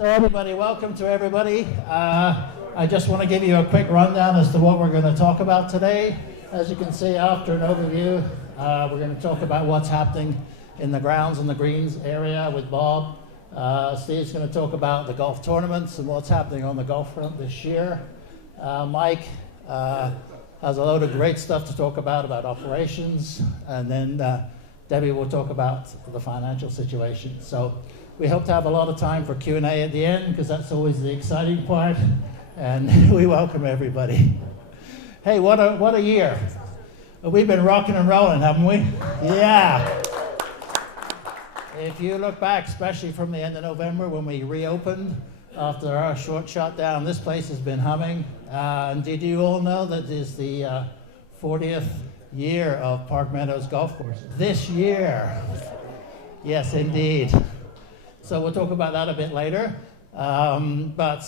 So everybody, welcome to everybody. I just want to give you a quick rundown as to what we're going to talk about today. As you can see after an overview, we're going to talk about what's happening in the grounds and the greens area with Bob. Steve's going to talk about the golf tournaments and what's happening on the golf front this year. Mike has a load of great stuff to talk about operations, and then Debbie will talk about the financial situation. So we hope to have a lot of time for Q&A at the end, because that's always the exciting part, and we welcome everybody. Hey, what a year. We've been rocking and rolling, haven't we? Yeah. If you look back, especially from the end of November when we reopened after our short shutdown, this place has been humming. And did you all know that it is the 40th year of Park Meadows Golf Course? This year. Yes, indeed. So we'll talk about that a bit later. But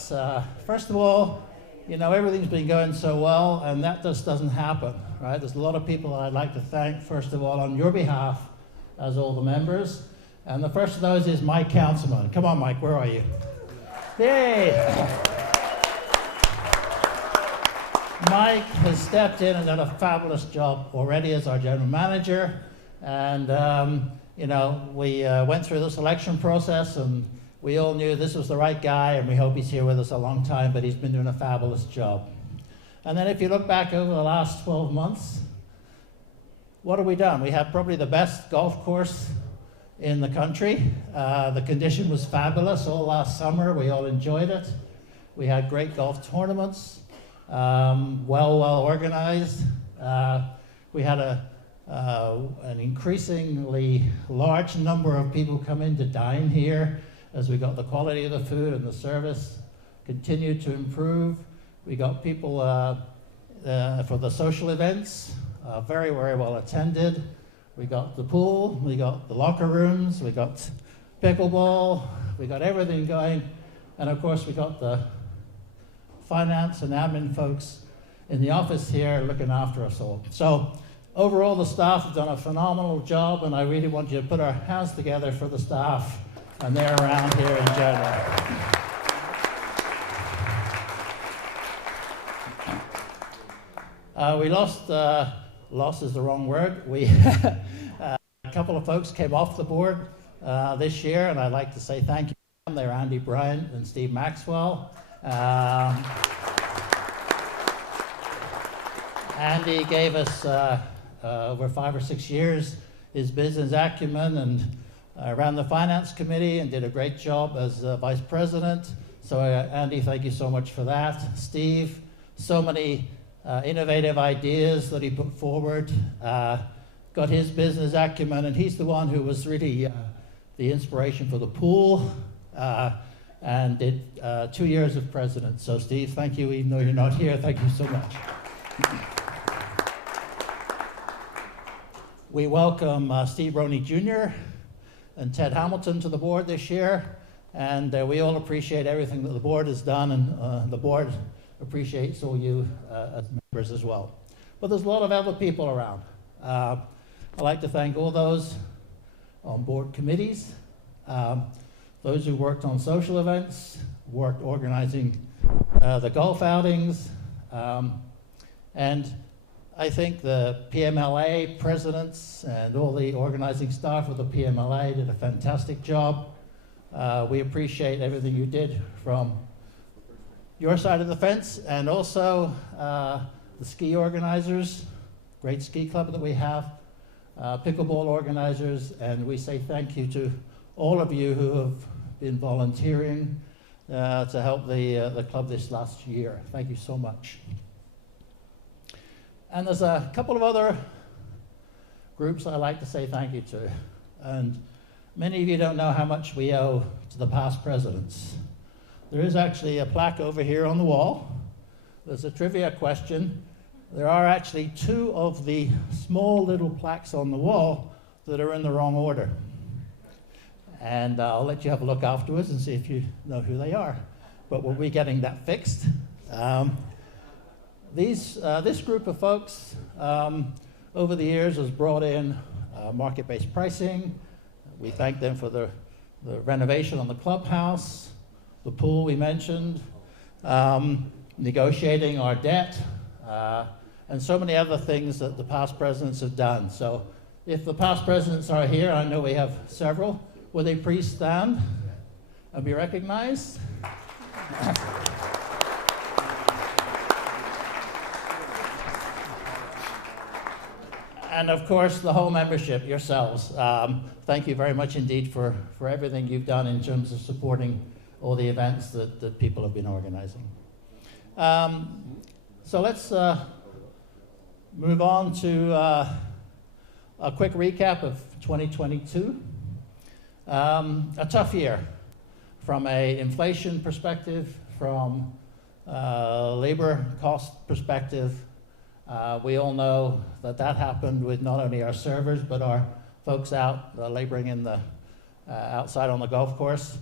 first of all, you know, everything's been going so well, and that just doesn't happen, right? There's a lot of people I'd like to thank, first of all, on your behalf, as all the members. And the first of those is Mike Councilman. Come on, Mike, where are you? Yay! Mike has stepped in and done a fabulous job already as our general manager. And, you know, we went through the selection process, and we all knew this was the right guy, and we hope he's here with us a long time, but he's been doing a fabulous job. And then if you look back over the last 12 months, what have we done? We have probably the best golf course in the country. The condition was fabulous all last summer. We all enjoyed it. We had great golf tournaments, well organized. We had an increasingly large number of people come in to dine here as we got the quality of the food and the service continued to improve. We got people for the social events, very, very well attended. We got the pool, we got the locker rooms, we got pickleball, we got everything going. And of course, we got the finance and admin folks in the office here looking after us all. So overall, the staff have done a phenomenal job, and I really want you to put our hands together for the staff, and they're around here in general. We lost is the wrong word. A couple of folks came off the board this year, and I'd like to say thank you to them. They're Andy Bryant and Steve Maxwell. Andy gave us over 5 or 6 years his business acumen, and ran the finance committee and did a great job as vice president. So Andy, thank you so much for that. Steve, so many innovative ideas that he put forward, got his business acumen, and he's the one who was really the inspiration for the pool, and did 2 years of president. So Steve, thank you, even though you're not here, thank you so much. We welcome Steve Roney Jr. and Ted Hamilton to the board this year, and we all appreciate everything that the board has done, and the board appreciates all you as members as well. But there's a lot of other people around. I'd like to thank all those on board committees, those who worked on social events, worked organizing the golf outings, and I think the PMLA presidents and all the organizing staff of the PMLA did a fantastic job. We appreciate everything you did from your side of the fence, and also the ski organizers, great ski club that we have, pickleball organizers, and we say thank you to all of you who have been volunteering to help the club this last year. Thank you so much. And there's a couple of other groups I'd like to say thank you to. And many of you don't know how much we owe to the past presidents. There is actually a plaque over here on the wall. There's a trivia question. There are actually 2 of the small little plaques on the wall that are in the wrong order. And I'll let you have a look afterwards and see if you know who they are. But we'll be getting that fixed. This group of folks over the years has brought in market-based pricing. We thank them for the renovation on the clubhouse, the pool we mentioned, negotiating our debt, and so many other things that the past presidents have done. So if the past presidents are here, I know we have several, will they please stand and be recognized? And of course, the whole membership, yourselves. Thank you very much indeed for everything you've done in terms of supporting all the events that people have been organizing. So let's move on to a quick recap of 2022. A tough year from an inflation perspective, from labor cost perspective. We all know that happened with not only our servers, but our folks out laboring in the outside on the golf course.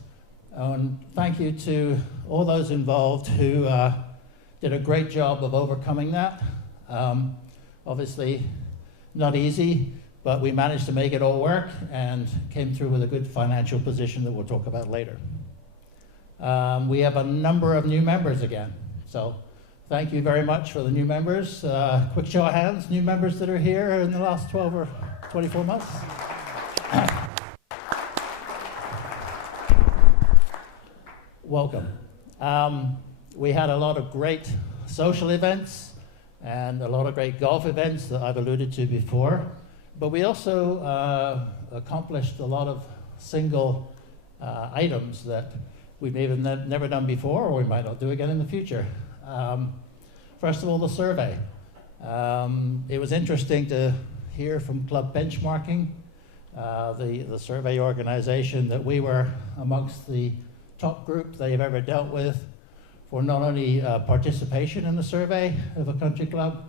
And thank you to all those involved who did a great job of overcoming that. Obviously, not easy, but we managed to make it all work and came through with a good financial position that we'll talk about later. We have a number of new members again, so thank you very much for the new members. Quick show of hands, new members that are here in the last 12 or 24 months. Welcome. We had a lot of great social events and a lot of great golf events that I've alluded to before, but we also accomplished a lot of single items that we've even never done before, or we might not do again in the future. First of all, the survey. It was interesting to hear from Club Benchmarking, the survey organization, that we were amongst the top group they've ever dealt with for not only participation in the survey of a country club,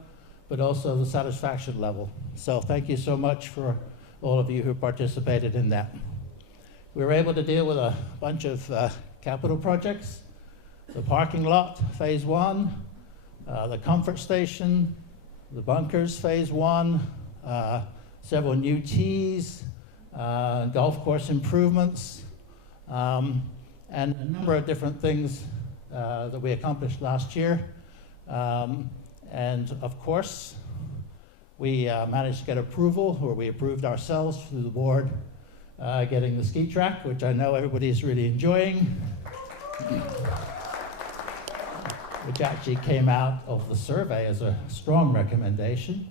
but also the satisfaction level. So thank you so much for all of you who participated in that. We were able to deal with a bunch of capital projects: the parking lot, phase 1, the comfort station, the bunkers, phase 1, several new tees, golf course improvements, and a number of different things that we accomplished last year. And of course, we managed to get approval, or we approved ourselves through the board, getting the ski track, which I know everybody's really enjoying, which actually came out of the survey as a strong recommendation.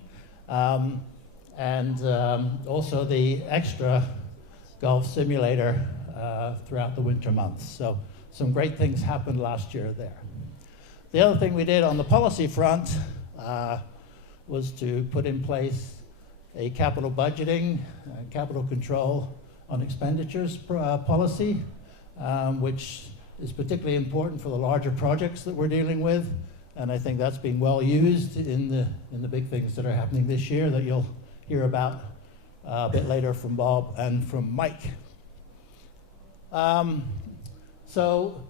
And also the extra golf simulator throughout the winter months. So some great things happened last year there. The other thing we did on the policy front was to put in place a capital budgeting, capital control on expenditures policy, which is particularly important for the larger projects that we're dealing with. And I think that's been well used in the big things that are happening this year that you'll hear about a bit later from Bob and from Mike. So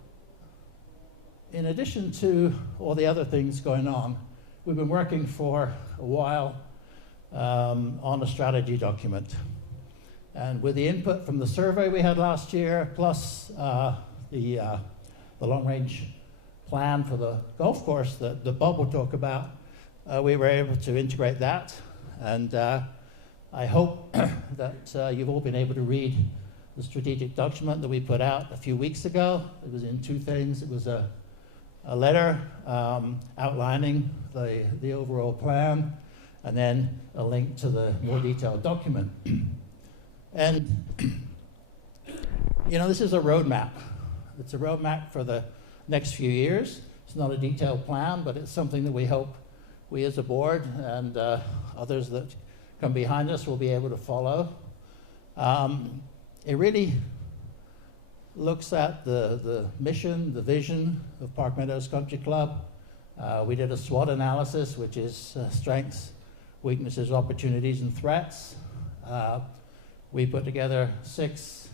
in addition to all the other things going on, we've been working for a while on a strategy document. And with the input from the survey we had last year, plus the long-range plan for the golf course that Bob will talk about, we were able to integrate that. And I hope that you've all been able to read the strategic document that we put out a few weeks ago. It was in two things. It was a letter outlining the overall plan, and then a link to the more detailed document. And, you know, this is a roadmap. It's a roadmap for the next few years. It's not a detailed plan, but it's something that we hope we as a board and others that come behind us will be able to follow. It really looks at the mission, the vision of Park Meadows Country Club. We did a SWOT analysis, which is strengths, weaknesses, opportunities, and threats. We put together 6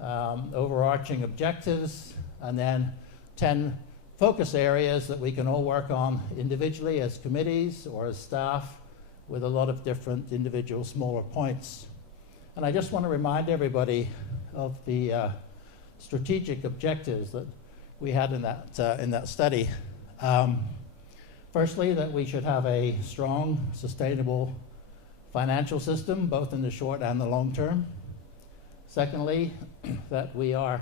overarching objectives, and then 10 focus areas that we can all work on individually as committees or as staff, with a lot of different individual smaller points. And I just want to remind everybody of the strategic objectives that we had in that study. Firstly, that we should have a strong, sustainable financial system, both in the short and the long term. Secondly, that we are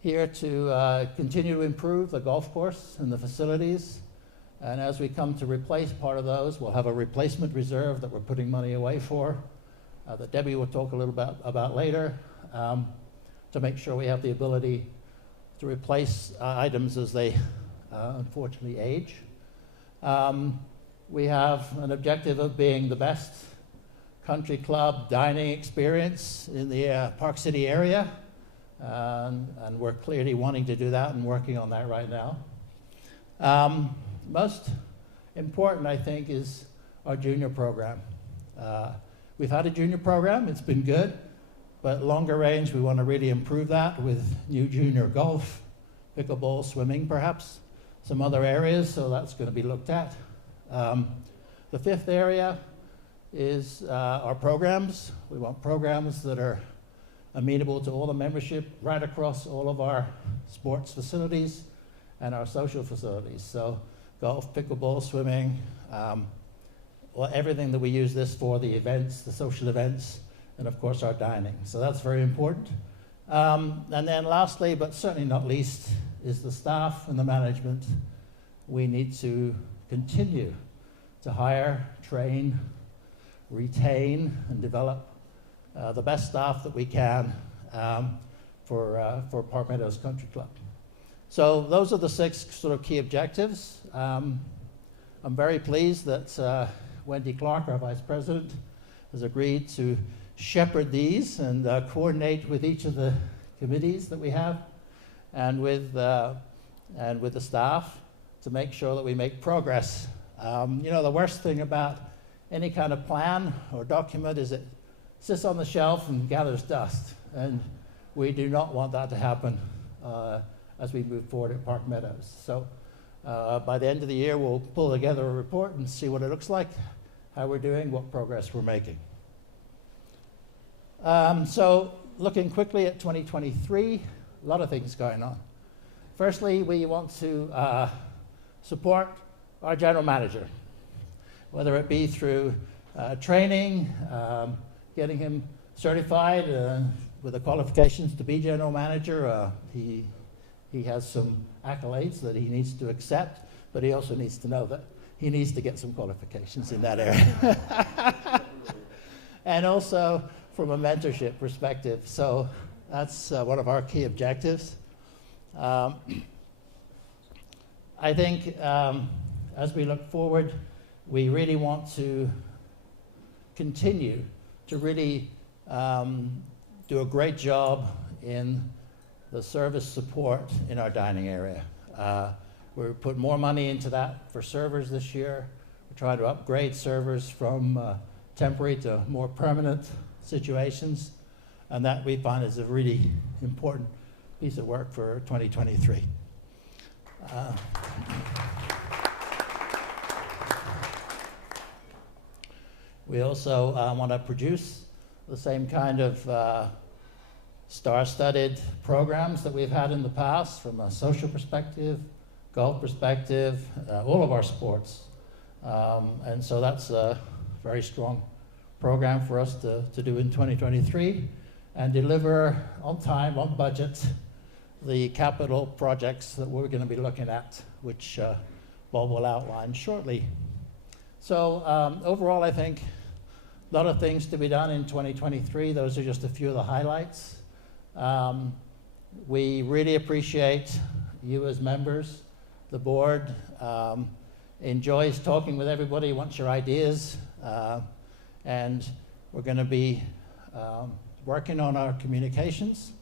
here to continue to improve the golf course and the facilities. And as we come to replace part of those, we'll have a replacement reserve that we're putting money away for, that Debbie will talk a little bit about later, to make sure we have the ability to replace items as they unfortunately age. We have an objective of being the best country club dining experience in the Park City area, and we're clearly wanting to do that and working on that right now. Most important, I think, is our junior program. We've had a junior program, it's been good, but longer range, we want to really improve that with new junior golf, pickleball, swimming perhaps, some other areas, so that's going to be looked at. The fifth area is our programs. We want programs that are amenable to all the membership right across all of our sports facilities and our social facilities. So golf, pickleball, swimming, well, everything that we use this for, the events, the social events, and of course our dining. So that's very important. And then lastly, but certainly not least, is the staff and the management. We need to continue to hire, train, retain, and develop the best staff that we can for Park Meadows Country Club. So those are the 6 sort of key objectives. I'm very pleased that Wendy Clark, our Vice President, has agreed to shepherd these and coordinate with each of the committees that we have and with the staff to make sure that we make progress. You know, the worst thing about any kind of plan or document is it sits on the shelf and gathers dust, and we do not want that to happen as we move forward at Park Meadows. So by the end of the year, we'll pull together a report and see what it looks like, how we're doing, what progress we're making. So looking quickly at 2023, a lot of things going on. Firstly, we want to support our general manager, whether it be through training, getting him certified with the qualifications to be general manager. He has some accolades that he needs to accept, but he also needs to know that he needs to get some qualifications in that area. And also from a mentorship perspective. So that's one of our key objectives. I think as we look forward, we really want to continue to really do a great job in the service support in our dining area. We're putting more money into that for servers this year. We're trying to upgrade servers from temporary to more permanent situations, and that we find is a really important piece of work for 2023. We also want to produce the same kind of star-studded programs that we've had in the past from a social perspective, golf perspective, all of our sports. And so that's a very strong program for us to do in 2023 and deliver on time, on budget, the capital projects that we're going to be looking at, which Bob will outline shortly. So overall, I think a lot of things to be done in 2023. Those are just a few of the highlights. We really appreciate you as members. The board enjoys talking with everybody, wants your ideas, and we're going to be working on our communications.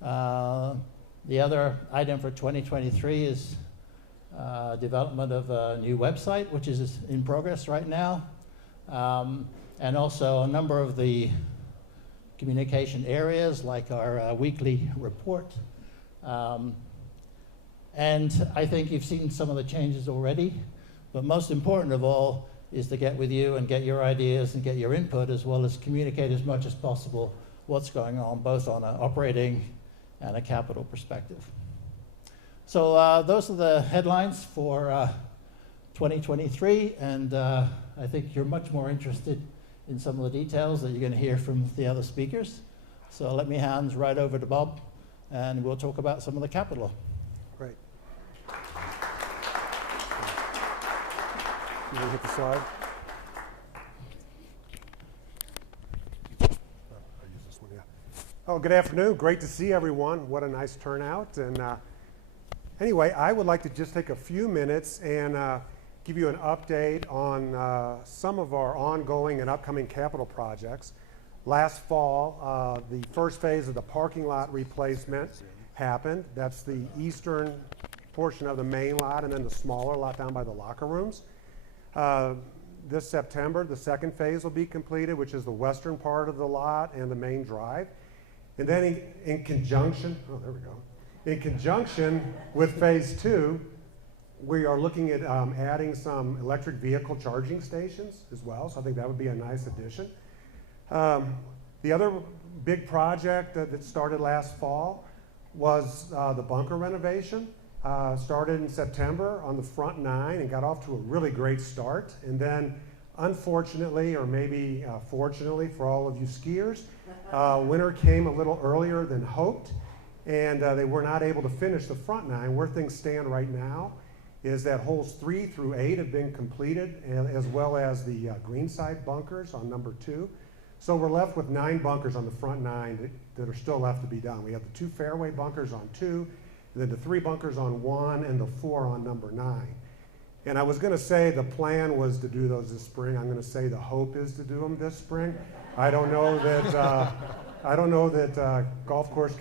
The other item for 2023 is development of a new website, which is in progress right now, and also a number of the communication areas like our weekly report. And I think you've seen some of the changes already, but most important of all is to get with you and get your ideas and get your input, as well as communicate as much as possible what's going on, both on an operating and a capital perspective. So those are the headlines for 2023, and I think you're much more interested in some of the details that you're going to hear from the other speakers. So let me hand right over to Bob, and we'll talk about some of the capital. Great. You want to hit the slide? I'll use this one, yeah. Oh, good afternoon. Great to see everyone. What a nice turnout. And anyway, I would like to just take a few minutes and give you an update on some of our ongoing and upcoming capital projects. Last fall, the first phase of the parking lot replacement happened. That's the eastern portion of the main lot, and then the smaller lot down by the locker rooms. This September, the second phase will be completed, which is the western part of the lot and the main drive. And then in conjunction, oh, there we go. In conjunction with phase two, we are looking at adding some electric vehicle charging stations as well. So I think that would be a nice addition. The other big project that started last fall was the bunker renovation. Started in September on the front 9 and got off to a really great start. And then, unfortunately, or maybe fortunately for all of you skiers, winter came a little earlier than hoped, and they were not able to finish the front 9. Where things stand right now is that holes 3 through 8 have been completed, as well as the greenside bunkers on number 2. So we're left with 9 bunkers on the front 9 that are still left to be done. We have the 2 fairway bunkers on 2, and then the 3 bunkers on 1, and the 4 on number 9. And I was going to say the plan was to do those this spring. I'm going to say the hope is to do them this spring. I don't know that golf course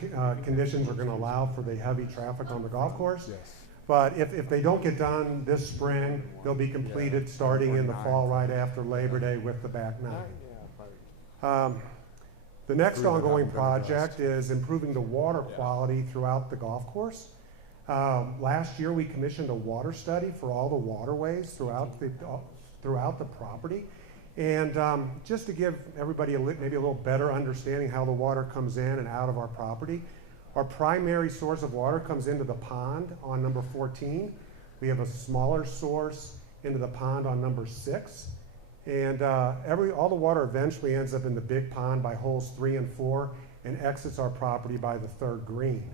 conditions are going to allow for the heavy traffic on the golf course. Yes. But if they don't get done this spring, they'll be completed starting in the fall right after Labor Day with the back 9. The next ongoing project is improving the water quality throughout the golf course. Last year we commissioned a water study for all the waterways throughout the property. And just to give everybody maybe a little better understanding how the water comes in and out of our property, our primary source of water comes into the pond on number 14. We have a smaller source into the pond on number 6. And all the water eventually ends up in the big pond by holes 3 and 4 and exits our property by the 3rd green.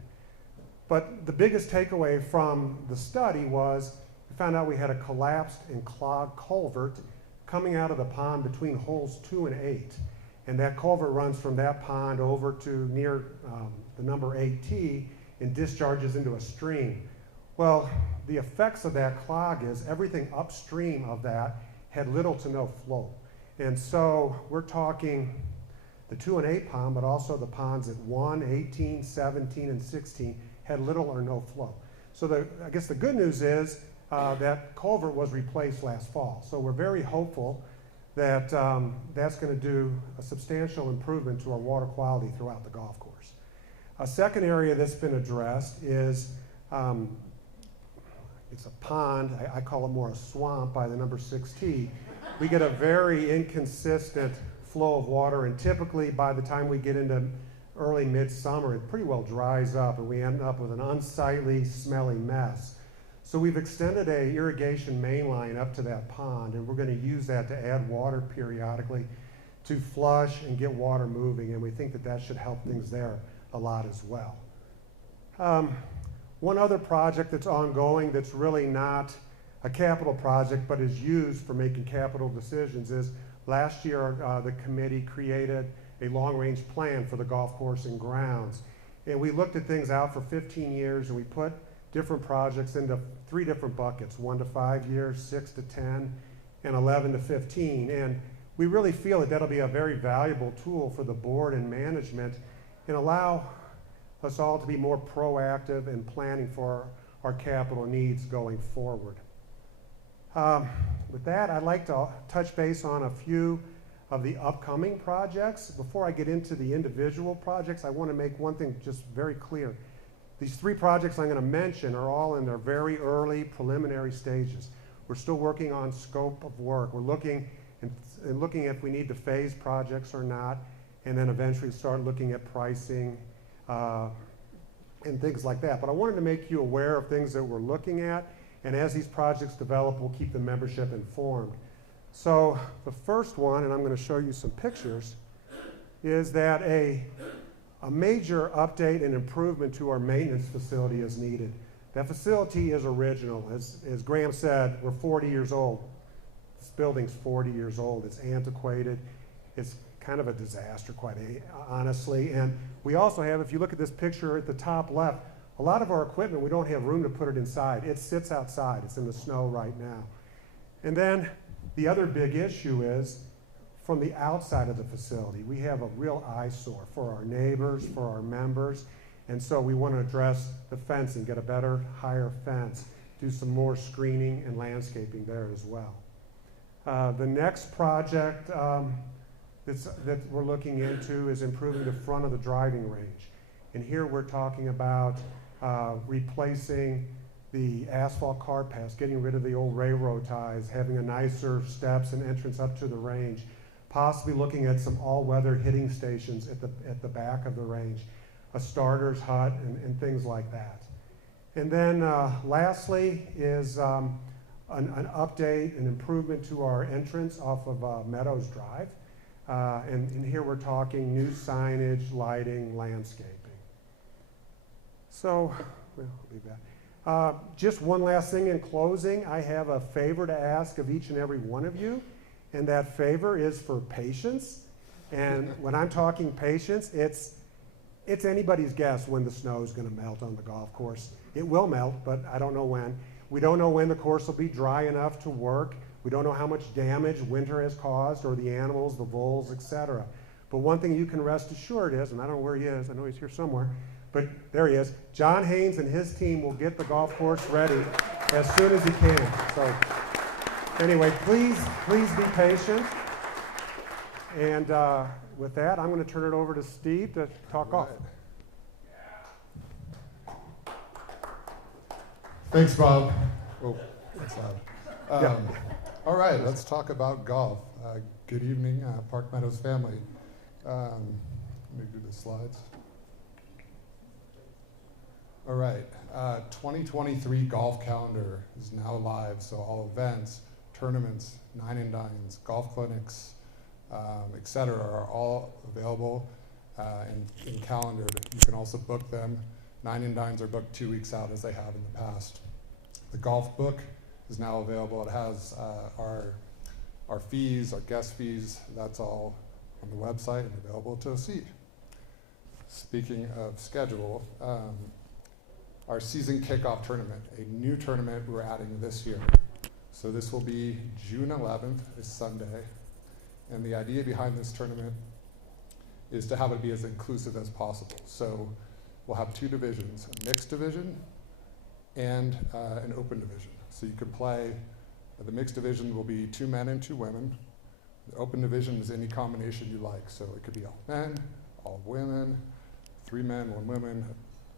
But the biggest takeaway from the study was we found out we had a collapsed and clogged culvert coming out of the pond between holes 2 and 8. And that culvert runs from that pond over to near the number 8 tee and discharges into a stream. Well, the effects of that clog is everything upstream of that had little to no flow. And so we're talking the 2 and 8 pond, but also the ponds at 1, 18, 17, and 16 had little or no flow. So I guess the good news is that culvert was replaced last fall. So we're very hopeful that that's going to do a substantial improvement to our water quality throughout the golf course. A second area that's been addressed is it's a pond. I call it more a swamp by the number 6 tee. We get a very inconsistent flow of water, and typically by the time we get into early midsummer, it pretty well dries up, and we end up with an unsightly, smelly mess. So we've extended a irrigation main line up to that pond, and we're going to use that to add water periodically to flush and get water moving, and we think that that should help things there a lot as well. One other project that's ongoing that's really not a capital project but is used for making capital decisions is last year the committee created a long-range plan for the golf course and grounds. And we looked at things out for 15 years, and we put different projects into 3 different buckets, 1 to 5 years, 6 to 10, and 11 to 15. And we really feel that that'll be a very valuable tool for the board and management and allow us all to be more proactive in planning for our capital needs going forward. With that, I'd like to touch base on a few of the upcoming projects. Before I get into the individual projects, I want to make one thing just very clear. These 3 projects I'm going to mention are all in their very early preliminary stages. We're still working on scope of work. We're looking if we need to phase projects or not, and then eventually start looking at pricing, and things like that. But I wanted to make you aware of things that we're looking at, and as these projects develop, we'll keep the membership informed. So the first one, and I'm going to show you some pictures, is that a major update and improvement to our maintenance facility is needed. That facility is original. As Graham said, we're 40 years old. This building's 40 years old. It's antiquated. It's kind of a disaster, quite honestly. And we also have, if you look at this picture at the top left, a lot of our equipment, we don't have room to put it inside. It sits outside. It's in the snow right now. And then the other big issue is from the outside of the facility. We have a real eyesore for our neighbors, for our members. And so we want to address the fence and get a better, higher fence, do some more screening and landscaping there as well. The next project that we're looking into is improving the front of the driving range. And here we're talking about replacing the asphalt car paths, getting rid of the old railroad ties, having a nicer steps and entrance up to the range, possibly looking at some all-weather hitting stations at the back of the range, a starter's hut, and things like that. And then lastly is an update, an improvement to our entrance off of Meadows Drive. And here we're talking new signage, lighting, landscaping. So, well, I'll leave that. Just one last thing in closing. I have a favor to ask of each and every one of you, and that favor is for patience. And when I'm talking patience, it's anybody's guess when the snow is going to melt on the golf course. It will melt, but I don't know when. We don't know when the course will be dry enough to work. We don't know how much damage winter has caused, or the animals, the voles, etc. But one thing you can rest assured is, and I don't know where he is, I know he's here somewhere, but there he is. John Haynes and his team will get the golf course ready as soon as he can. So anyway, please be patient. And with that, I'm going to turn it over to Steve to talk off. Thanks, Bob. Oh, that's loud. Yeah. All right, let's talk about golf. Good evening, Park Meadows family. Let me do the slides. All right, 2023 golf calendar is now live, so all events, tournaments, 9 and 9s, golf clinics, etc. are all available and calendared. You can also book them. 9 and 9s are booked 2 weeks out as they have in the past. The golf book is now available. It has our fees, our guest fees, that's all on the website and available to see. Speaking of schedule, our season kickoff tournament, a new tournament we're adding this year. So this will be June 11th, is Sunday. And the idea behind this tournament is to have it be as inclusive as possible. So we'll have 2 divisions, a mixed division and an open division. So you could play, the mixed division will be 2 men and 2 women. The open division is any combination you like. So it could be all men, all women, 3 men, 1 woman,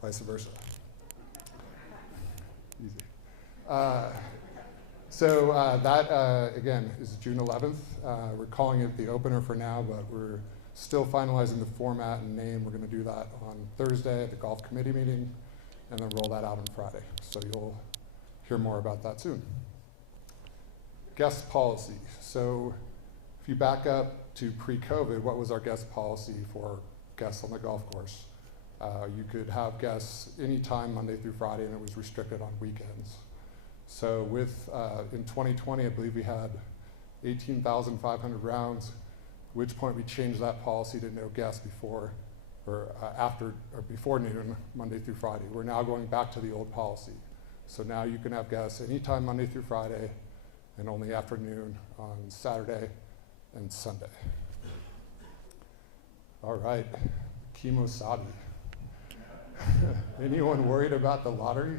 vice versa. Easy. So that, again, is June 11th. We're calling it the opener for now, but we're still finalizing the format and name. We're going to do that on Thursday at the golf committee meeting, and then roll that out on Friday. So you'll hear more about that soon. Guest policy. So if you back up to pre-COVID, what was our guest policy for guests on the golf course? You could have guests anytime, Monday through Friday, and it was restricted on weekends. So with, in 2020, I believe we had 18,500 rounds, at which point we changed that policy to no guests before or after or before noon, Monday through Friday. We're now going back to the old policy. So now you can have guests anytime Monday through Friday and only afternoon on Saturday and Sunday. All right, Chemo Saudi. Anyone worried about the lottery?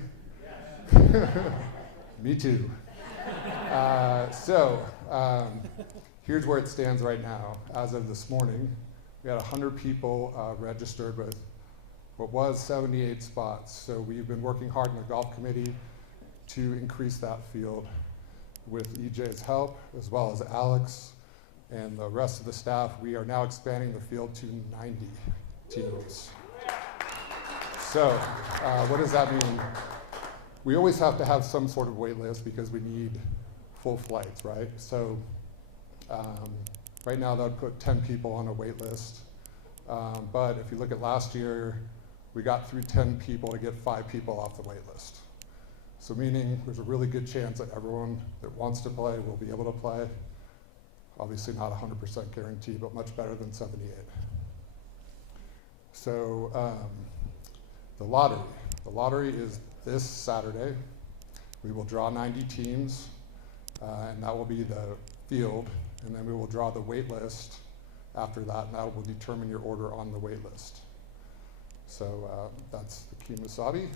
Me too. Here's where it stands right now. As of this morning, we had 100 people registered with what was 78 spots. So we've been working hard in the golf committee to increase that field with EJ's help, as well as Alex and the rest of the staff. We are now expanding the field to 90 teams. So what does that mean? We always have to have some sort of wait list because we need full flights, right? So right now that would put 10 people on a wait list. But if you look at last year, we got through 10 people to get 5 people off the wait list. So meaning there's a really good chance that everyone that wants to play will be able to play. Obviously not 100% guarantee, but much better than 78. So the lottery. The lottery is this Saturday. We will draw 90 teams, and that will be the field. And then we will draw the wait list after that, and that will determine your order on the wait list. So that's the Kemosabe.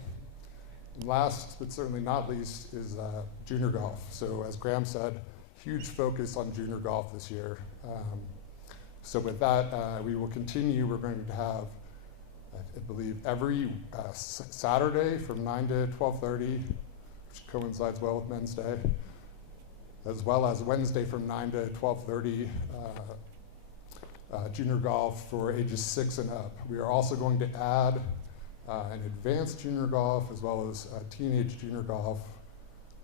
Last, but certainly not least, is junior golf. So as Graham said, huge focus on junior golf this year. So with that, we will continue. We're going to have, I believe, every Saturday from 9 to 12:30, which coincides well with Men's Day, as well as Wednesday from 9 to 12:30, junior golf for ages 6 and up. We are also going to add an advanced junior golf as well as teenage junior golf,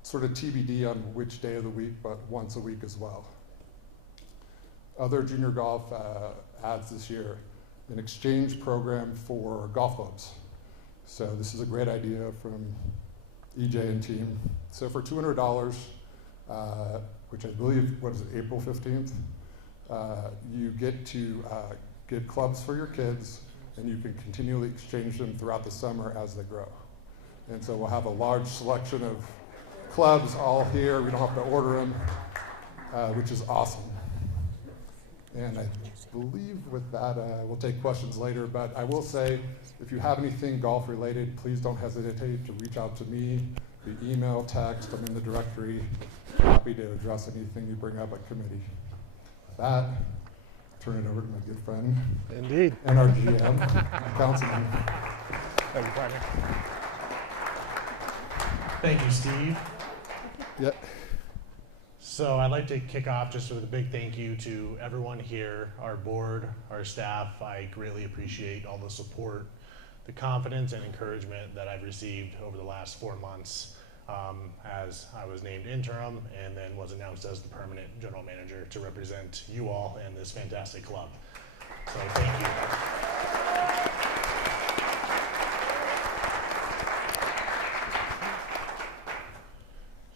sort of TBD on which day of the week, but once a week as well. Other junior golf adds this year, an exchange program for golf clubs. So this is a great idea from EJ and team. So for $200, which I believe, what is it, April 15th, you get to get clubs for your kids, and you can continually exchange them throughout the summer as they grow. And so we'll have a large selection of clubs all here. We don't have to order them, which is awesome. And I believe with that, we'll take questions later, but I will say, if you have anything golf related, please don't hesitate to reach out to me, via email, text, I'm in the directory. Happy to address anything you bring up at committee. With that, turn it over to my good friend. Indeed. And our GM, Councilman. Thank you, partner. Thank you, Steve. Yep. So I'd like to kick off just with a big thank you to everyone here, our board, our staff. I greatly appreciate all the support, the confidence and encouragement that I've received over the last 4 months as I was named interim and then was announced as the permanent general manager to represent you all and this fantastic club. So thank you.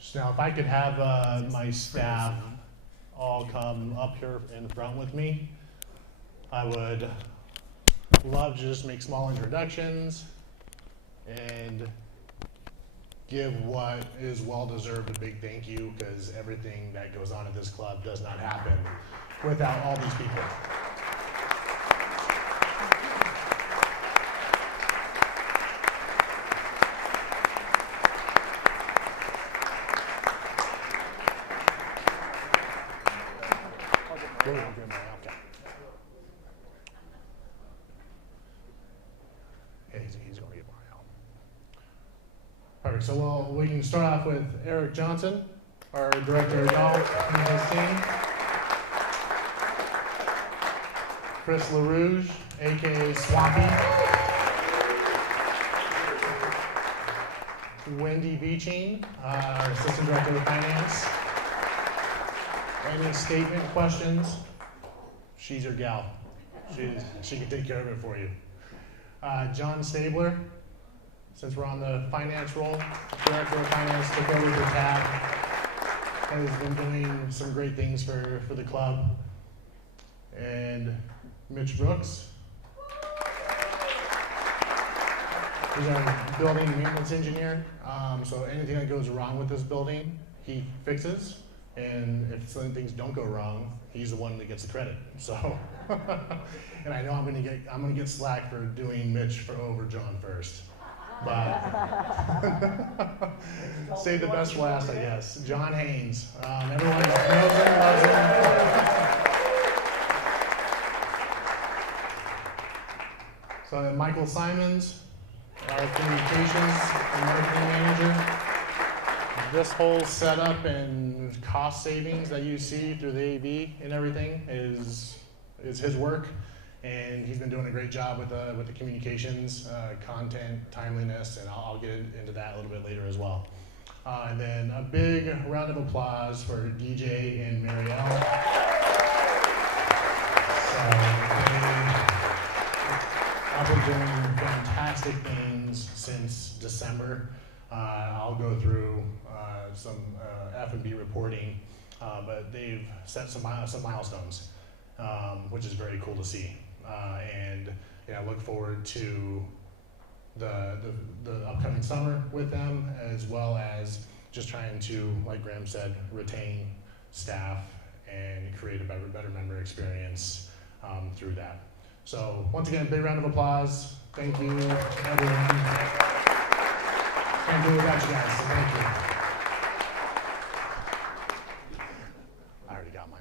So now if I could have my staff all come up here in front with me, I would love to just make small introductions and give what is well-deserved a big thank you, because everything that goes on at this club does not happen without all these people. Okay. He's going to get my help. Perfect. So we can start off with Eric Johnson, our director of golf and his team. Chris LaRouge, aka Swampy. Wendy Beeching, our assistant director of finance. Any statement questions? She's your gal. She can take care of it for you. John Stabler, since we're on the finance role, director of finance, took over the tab, has been doing some great things for the club. And Mitch Brooks, he's our building maintenance engineer. So anything that goes wrong with this building, he fixes. And if some things don't go wrong, he's the one that gets the credit. So, and I know I'm gonna get slack for doing Mitch over John first, but save the best for last, I guess. John Haynes, everyone knows him, loves him. So then Michael Simons, our communications and marketing manager. This whole setup and cost savings that you see through the AV and everything is his work. and he's been doing a great job with the communications, content, timeliness, and I'll get into that a little bit later as well. And then a big round of applause for DJ and Marielle. I've been doing fantastic things since December. I'll go through some F&B reporting, but they've set some milestones, which is very cool to see. And I look forward to the upcoming summer with them, as well as just trying to, like Graham said, retain staff and create a better member experience through that. So once again, big round of applause. Thank you, everyone. Can't do it without you guys, so thank you. I already got mine.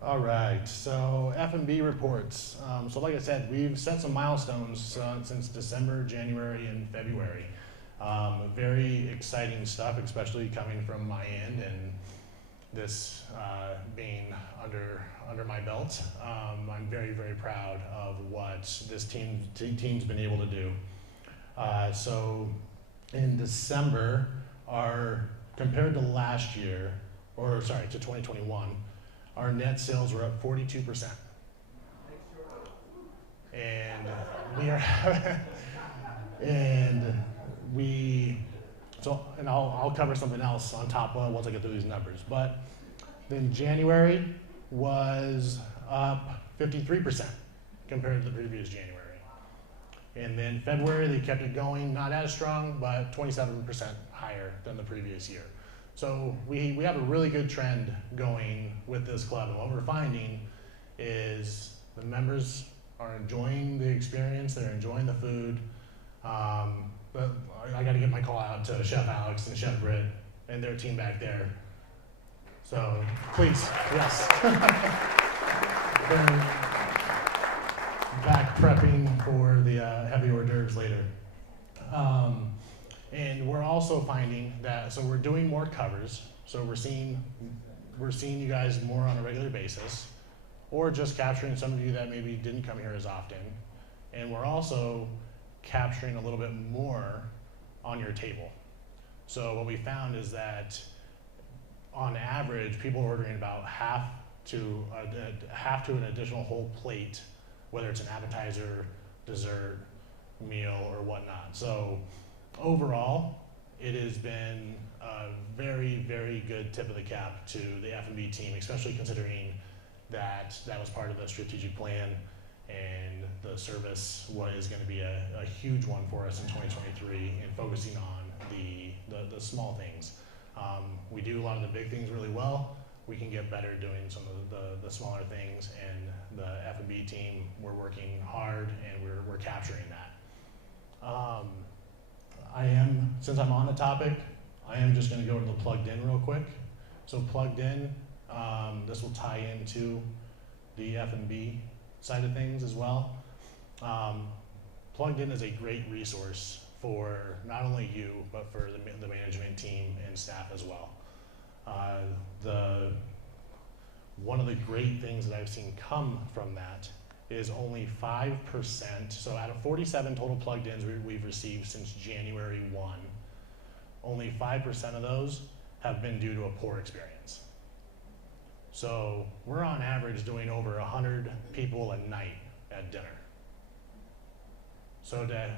All right, so F&B reports. So like I said, we've set some milestones since December, January, and February. Very exciting stuff, especially coming from my end, and this being under my belt. I'm very, very proud of what this team's been able to do. So in December, compared to last year, to 2021, our net sales were up 42%. And we are, and I'll cover something else on top of once I get through these numbers. But then January was up 53% compared to the previous January. And then February, they kept it going, not as strong, but 27% higher than the previous year. So we have a really good trend going with this club, and what we're finding is the members are enjoying the experience, they're enjoying the food, but I gotta give my call out to Chef Alex and Chef Britt and their team back there. So please, yes. They're back prepping for the heavy hors d'oeuvres later. And we're also finding that, so we're doing more covers, so we're seeing you guys more on a regular basis, or just capturing some of you that maybe didn't come here as often. And we're also capturing a little bit more on your table. So what we found is that on average, people are ordering about half to an additional whole plate, whether it's an appetizer, dessert, meal, or whatnot. So overall, it has been a very, very good tip of the cap to the F&B team, especially considering that was part of the strategic plan, and the service is going to be a huge one for us in 2023, and focusing on the small things. We do a lot of the big things really well. We can get better doing some of the smaller things, and the F&B team, we're working hard, and we're capturing that. Since I'm on the topic, I am just going to go to the plugged in real quick. So plugged in, this will tie into the F&B side of things as well. Plugged in is a great resource for not only you, but for the management team and staff as well. One of the great things that I've seen come from that is only 5%, so out of 47 total plugged-ins we've received since January 1, only 5% of those have been due to a poor experience. So we're on average doing over 100 people a night at dinner. So to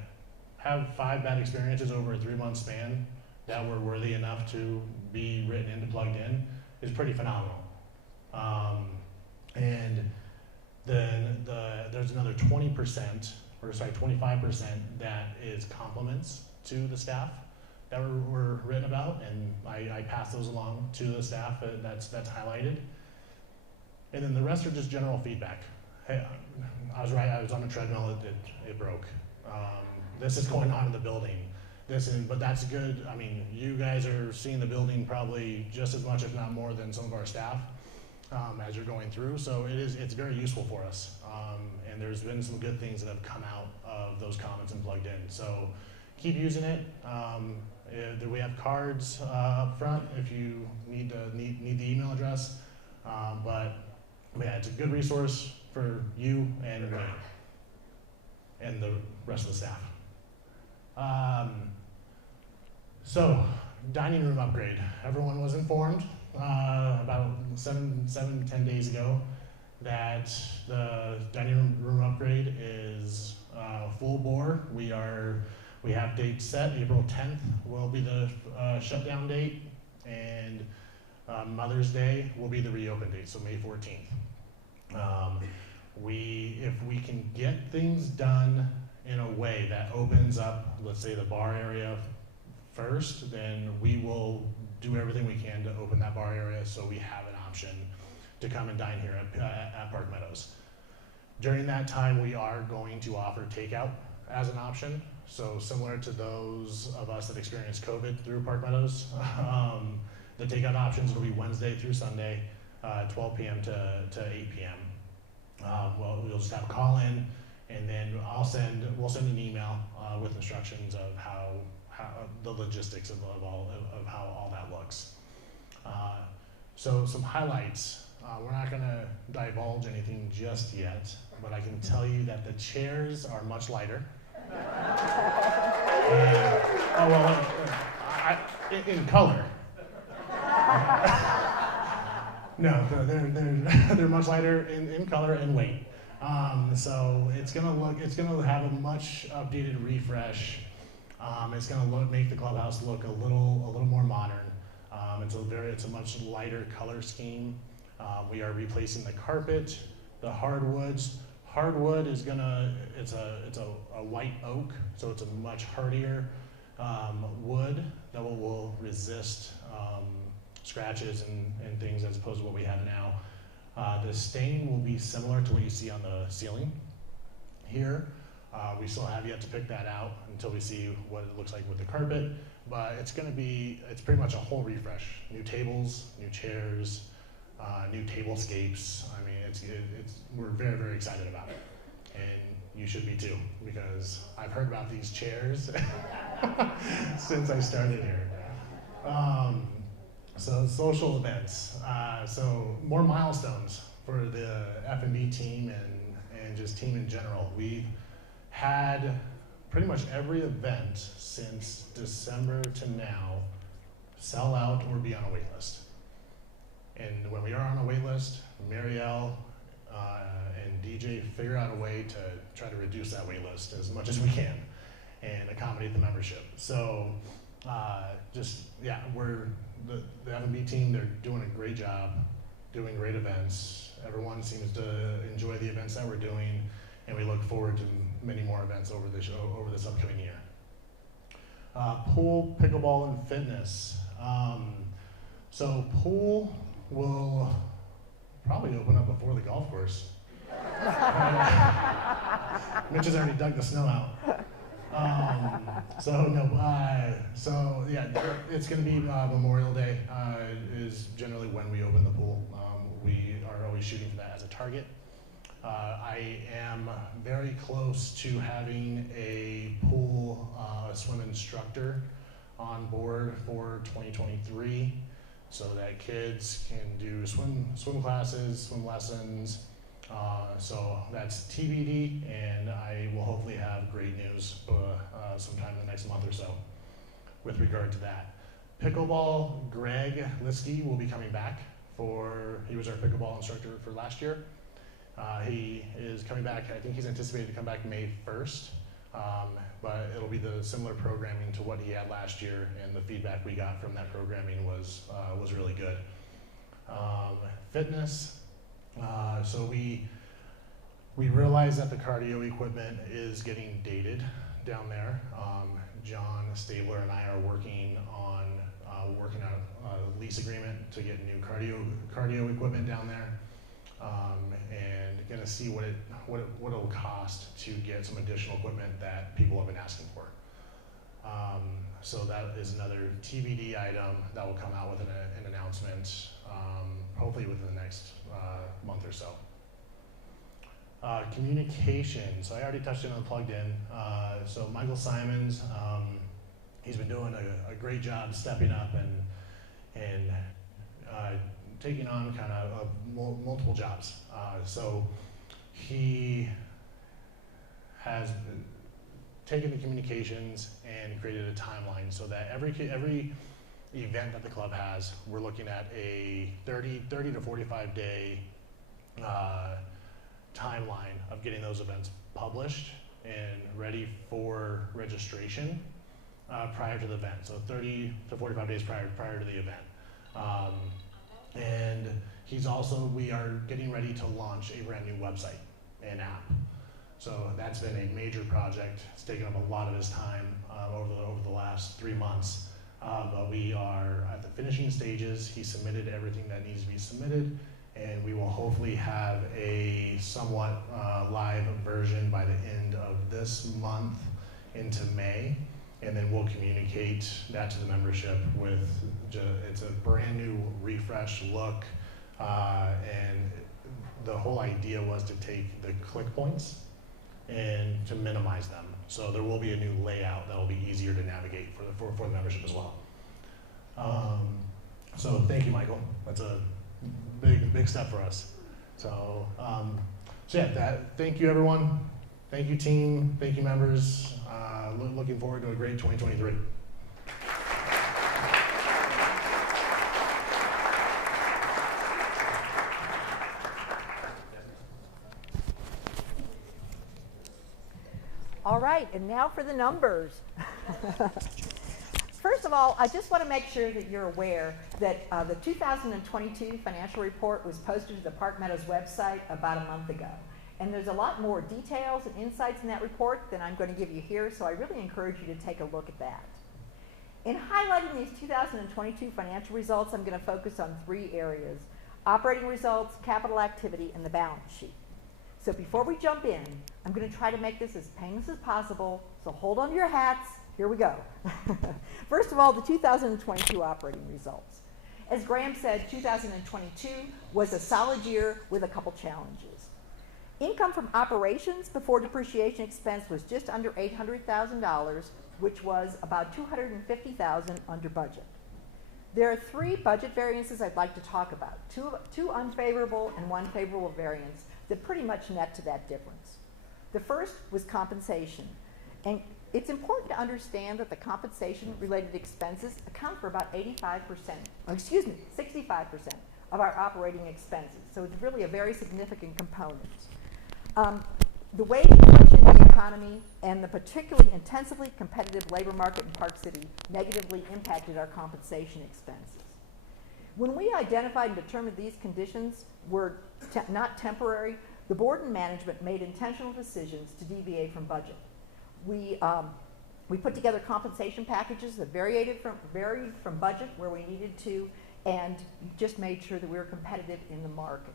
have 5 bad experiences over a 3-month span that were worthy enough to be written into plugged in is pretty phenomenal. And then there's another 25% that is compliments to the staff that were written about, and I pass those along to the staff that's highlighted. And then the rest are just general feedback. Hey, I was right, I was on a treadmill, it broke. This is going on in the building. But that's good. I mean, you guys are seeing the building probably just as much, if not more, than some of our staff. as you're going through. So it's very useful for us. And there's been some good things that have come out of those comments and plugged in. So keep using it. We have cards up front if you need the email address. But yeah, it's a good resource for you and me and the rest of the staff. So, dining room upgrade. Everyone was informed about 10 days ago that the dining room upgrade is full bore. We have dates set. April 10th will be the shutdown date, and Mother's Day will be the reopen date, so May 14th. If we can get things done in a way that opens up, let's say, the bar area first, then we will do everything we can to open that bar area so we have an option to come and dine here at Park Meadows. During that time, we are going to offer takeout as an option. So similar to those of us that experienced COVID through Park Meadows, the takeout options will be Wednesday through Sunday, 12 p.m. to 8 p.m. We'll just have a call in, and then we'll send an email with instructions of how the logistics of how all that looks. So some highlights. We're not going to divulge anything just yet, but I can tell you that the chairs are much lighter. In color. No, they're much lighter in color and weight. So it's gonna have a much updated refresh. It's gonna make the clubhouse look a little more modern. It's a much lighter color scheme. We are replacing the carpet, the hardwoods. Hardwood is it's a white oak, so it's a much hardier wood that will resist scratches and things as opposed to what we have now. The stain will be similar to what you see on the ceiling here. We still have yet to pick that out until we see what it looks like with the carpet, but it's pretty much a whole refresh. New tables, new chairs, new tablescapes. I mean, we're very, very excited about it. And you should be too, because I've heard about these chairs since I started here. So social events. So more milestones for the F&B team and just team in general. We've had pretty much every event since December to now sell out or be on a wait list. And when we are on a wait list, Marielle and DJ figure out a way to try to reduce that wait list as much as we can and accommodate the membership. So the F&B team, they're doing a great job, doing great events. Everyone seems to enjoy the events that we're doing, and we look forward to many more events over this upcoming year. Pool, pickleball, and fitness. So pool will probably open up before the golf course. Mitch has already dug the snow out. It's going to be Memorial Day is generally when we open the pool. We are always shooting for that as a target. I am very close to having a pool swim instructor on board for 2023, so that kids can do swim classes, swim lessons. So that's TBD, and I will hopefully have great news sometime in the next month or so with regard to that. Pickleball, Greg Liskey will be coming back he was our pickleball instructor for last year. He is coming back, I think he's anticipated to come back May 1st, but it'll be the similar programming to what he had last year, and the feedback we got from that programming was really good. Fitness, so we realize that the cardio equipment is getting dated down there. John Stabler and I are working on a lease agreement to get new cardio equipment down there, and gonna see what it'll cost to get some additional equipment that people have been asking for. So that is another TBD item that will come out with an announcement, hopefully within the next month or so. Communication. So I already touched on Plugged In. So Michael Simons, he's been doing a great job stepping up and taking on kind of multiple jobs. So he has taken the communications and created a timeline so that every event that the club has, we're looking at a 30 to 45 day timeline of getting those events published and ready for registration prior to the event. So 30 to 45 days prior to the event. And we are getting ready to launch a brand new website and app. So that's been a major project. It's taken up a lot of his time over the last 3 months. But we are at the finishing stages. He submitted everything that needs to be submitted, and we will hopefully have a somewhat live version by the end of this month into May. And then we'll communicate that to the membership with, it's a brand new refresh look. And the whole idea was to take the click points and to minimize them. So there will be a new layout that will be easier to navigate for the membership as well. So thank you, Michael. That's a big step for us. So, thank you everyone. Thank you team, thank you members. Looking forward to a great 2023. All right, and now for the numbers. First of all, I just want to make sure that you're aware that the 2022 financial report was posted to the Park Meadows website about a month ago. And there's a lot more details and insights in that report than I'm going to give you here, so I really encourage you to take a look at that. In highlighting these 2022 financial results, I'm going to focus on 3 areas: operating results, capital activity, and the balance sheet. So before we jump in, I'm going to try to make this as painless as possible, so hold on to your hats. Here we go. First of all, the 2022 operating results. As Graham said, 2022 was a solid year with a couple challenges. Income from operations before depreciation expense was just under $800,000, which was about $250,000 under budget. There are 3 budget variances I'd like to talk about, two unfavorable and 1 favorable variance that pretty much net to that difference. The first was compensation. And it's important to understand that the compensation-related expenses account for about 65% of our operating expenses. So it's really a very significant component. The wage inflation in the economy and the particularly intensively competitive labor market in Park City negatively impacted our compensation expenses. When we identified and determined these conditions were not temporary, the board and management made intentional decisions to deviate from budget. We put together compensation packages that varied from budget where we needed to, and just made sure that we were competitive in the market.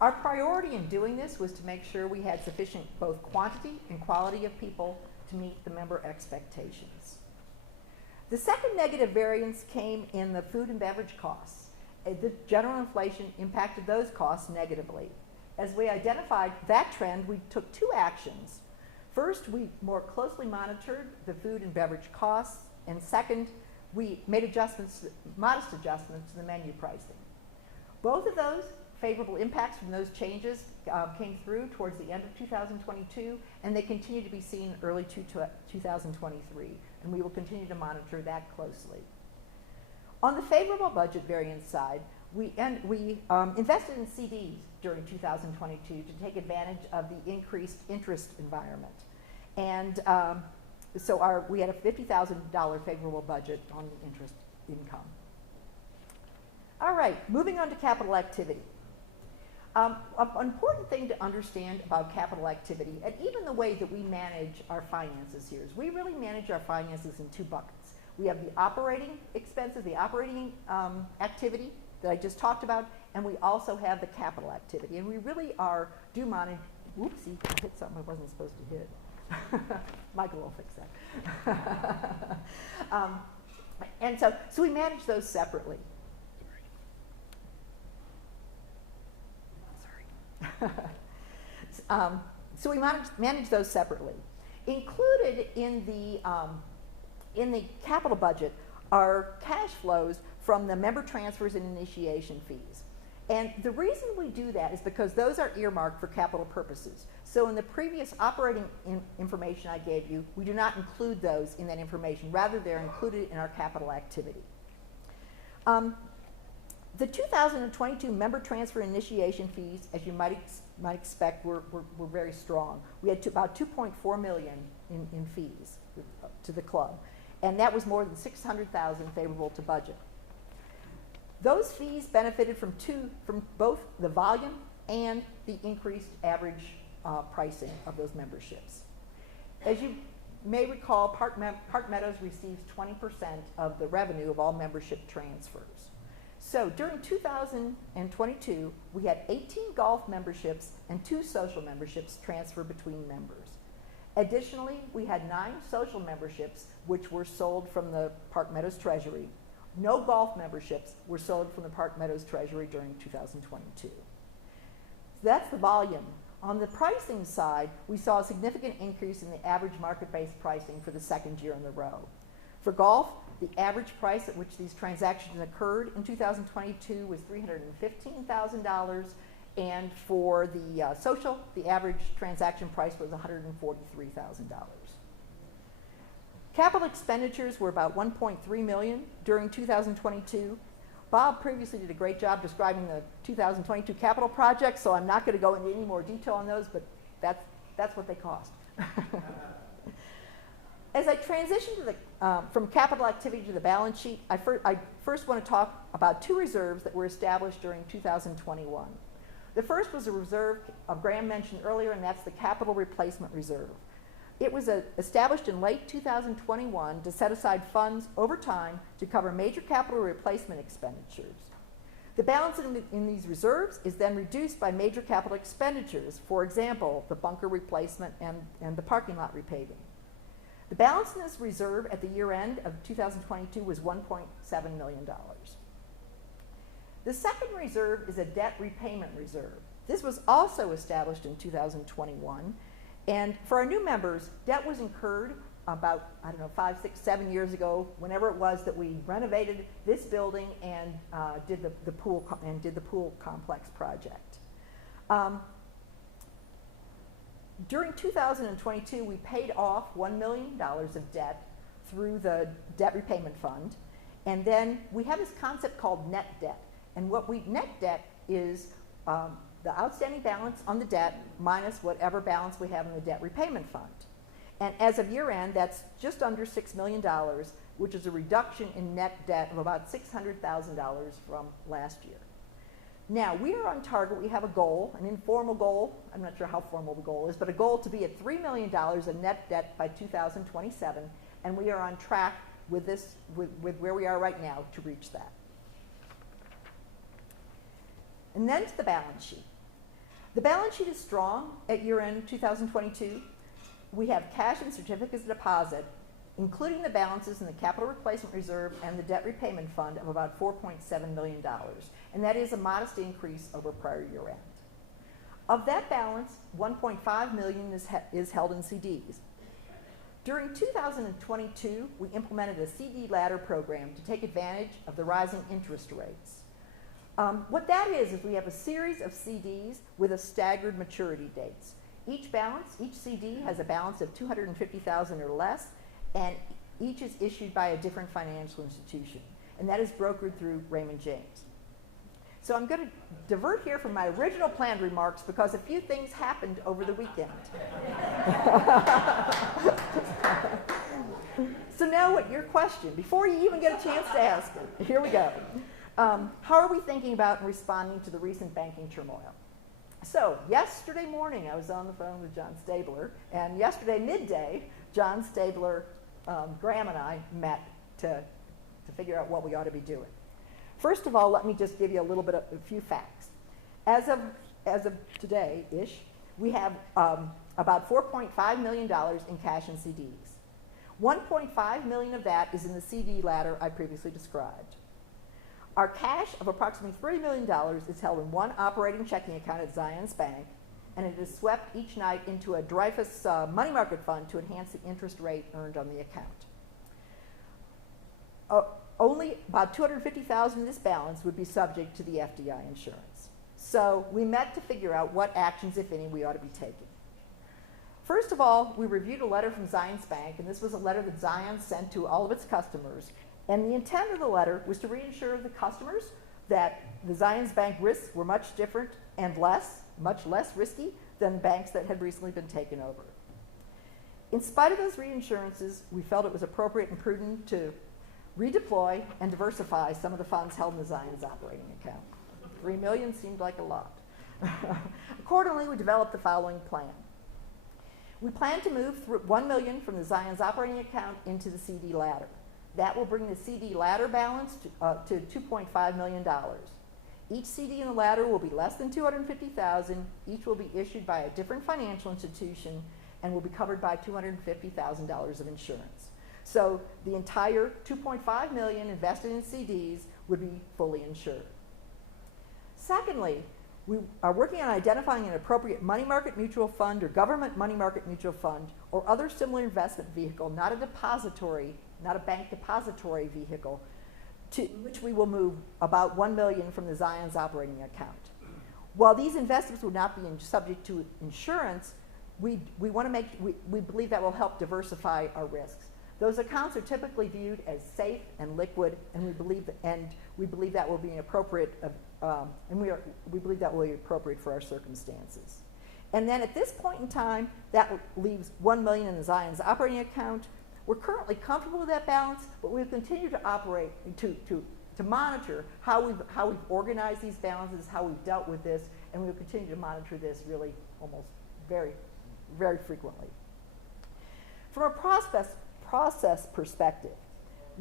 Our priority in doing this was to make sure we had sufficient both quantity and quality of people to meet the member expectations. The second negative variance came in the food and beverage costs. The general inflation impacted those costs negatively. As we identified that trend, we took 2 actions. First, we more closely monitored the food and beverage costs, and second, we made modest adjustments to the menu pricing. Both of those favorable impacts from those changes came through towards the end of 2022, and they continue to be seen early 2023, and we will continue to monitor that closely. On the favorable budget variance side, we invested in CDs during 2022 to take advantage of the increased interest environment. And so we had a $50,000 favorable budget on the interest income. All right, moving on to capital activity. An important thing to understand about capital activity, and even the way that we manage our finances here, is we really manage our finances in 2 buckets. We have the operating expenses, the operating activity that I just talked about, and we also have the capital activity. And we really do monitor, whoopsie, I hit something I wasn't supposed to hit. Michael will fix that. And so we manage those separately. So we manage those separately. Included in the capital budget are cash flows from the member transfers and initiation fees. And the reason we do that is because those are earmarked for capital purposes. So in the previous operating information I gave you, we do not include those in that information. Rather, they're included in our capital activity. The 2022 member transfer initiation fees, as you might expect, were very strong. We had about $2.4 million in fees to the club, and that was more than $600,000 favorable to budget. Those fees benefited from both the volume and the increased average pricing of those memberships. As you may recall, Park Meadows receives 20% of the revenue of all membership transfers. So during 2022, we had 18 golf memberships and 2 social memberships transfer between members. Additionally, we had 9 social memberships which were sold from the Park Meadows Treasury. No golf memberships were sold from the Park Meadows Treasury during 2022. That's the volume. On the pricing side, we saw a significant increase in the average market-based pricing for the second year in a row. For golf, the average price at which these transactions occurred in 2022 was $315,000, and for the social, the average transaction price was $143,000. Capital expenditures were about $1.3 million during 2022. Bob previously did a great job describing the 2022 capital projects, so I'm not going to go into any more detail on those, but that's what they cost. As I transition to from capital activity to the balance sheet, I first want to talk about 2 reserves that were established during 2021. The first was a reserve Graham mentioned earlier, and that's the Capital Replacement Reserve. It was established in late 2021 to set aside funds over time to cover major capital replacement expenditures. The balance in these reserves is then reduced by major capital expenditures, for example, the bunker replacement and the parking lot repaving. The balance in this reserve at the year end of 2022 was $1.7 million. The second reserve is a debt repayment reserve. This was also established in 2021. And for our new members, debt was incurred about, 5, 6, 7 years ago, whenever it was that we renovated this building and did the pool complex project. During 2022, we paid off $1 million of debt through the debt repayment fund. And then we have this concept called net debt. And net debt is the outstanding balance on the debt minus whatever balance we have in the debt repayment fund. And as of year end, that's just under $6 million, which is a reduction in net debt of about $600,000 from last year. Now, we are on target. We have a goal, an informal goal. I'm not sure how formal the goal is, but a goal to be at $3 million in net debt by 2027, and we are on track with where we are right now to reach that. And then to the balance sheet. The balance sheet is strong at year-end 2022. We have cash and certificates of deposit, including the balances in the Capital Replacement Reserve and the Debt Repayment Fund of about $4.7 million. And that is a modest increase over prior year end. Of that balance, $1.5 million is held in CDs. During 2022, we implemented a CD ladder program to take advantage of the rising interest rates. What that is we have a series of CDs with a staggered maturity dates. Each CD has a balance of $250,000 or less, and each is issued by a different financial institution, and that is brokered through Raymond James. So I'm going to divert here from my original planned remarks because a few things happened over the weekend. So now what your question, before you even get a chance to ask it, here we go. How are we thinking about and responding to the recent banking turmoil? So yesterday morning I was on the phone with John Stabler, and yesterday midday John Stabler, Graham and I met to figure out what we ought to be doing. First of all, let me just give you a few facts. As of today-ish, we have about $4.5 million in cash and CDs. $1.5 million of that is in the CD ladder I previously described. Our cash of approximately $3 million is held in one operating checking account at Zions Bank, and it is swept each night into a Dreyfus money market fund to enhance the interest rate earned on the account. Only about $250,000 of this balance would be subject to the FDI insurance. So we met to figure out what actions, if any, we ought to be taking. First of all, we reviewed a letter from Zions Bank, and this was a letter that Zions sent to all of its customers. And the intent of the letter was to reinsure the customers that the Zions Bank risks were much different and much less risky than banks that had recently been taken over. In spite of those reinsurances, we felt it was appropriate and prudent to redeploy and diversify some of the funds held in the Zions operating account. $3 million seemed like a lot. Accordingly, we developed the following plan. We plan to move $1 million from the Zions operating account into the CD ladder. That will bring the CD ladder balance to $2.5 million. Each CD in the ladder will be less than $250,000. Each will be issued by a different financial institution and will be covered by $250,000 of insurance. So the entire $2.5 million invested in CDs would be fully insured. Secondly, we are working on identifying an appropriate money market mutual fund or government money market mutual fund or other similar investment vehicle, not a depository, not a bank depository vehicle, to which we will move about $1 million from the Zions operating account. While these investments would not be subject to insurance, we believe that will help diversify our risks. Those accounts are typically viewed as safe and liquid, and we believe that will be appropriate. We believe that will be appropriate for our circumstances. And then at this point in time, that leaves $1 million in the Zions operating account. We're currently comfortable with that balance, but we'll continue to operate to monitor how we've organized these balances, how we've dealt with this, and we'll continue to monitor this really almost very, very frequently. From a process perspective,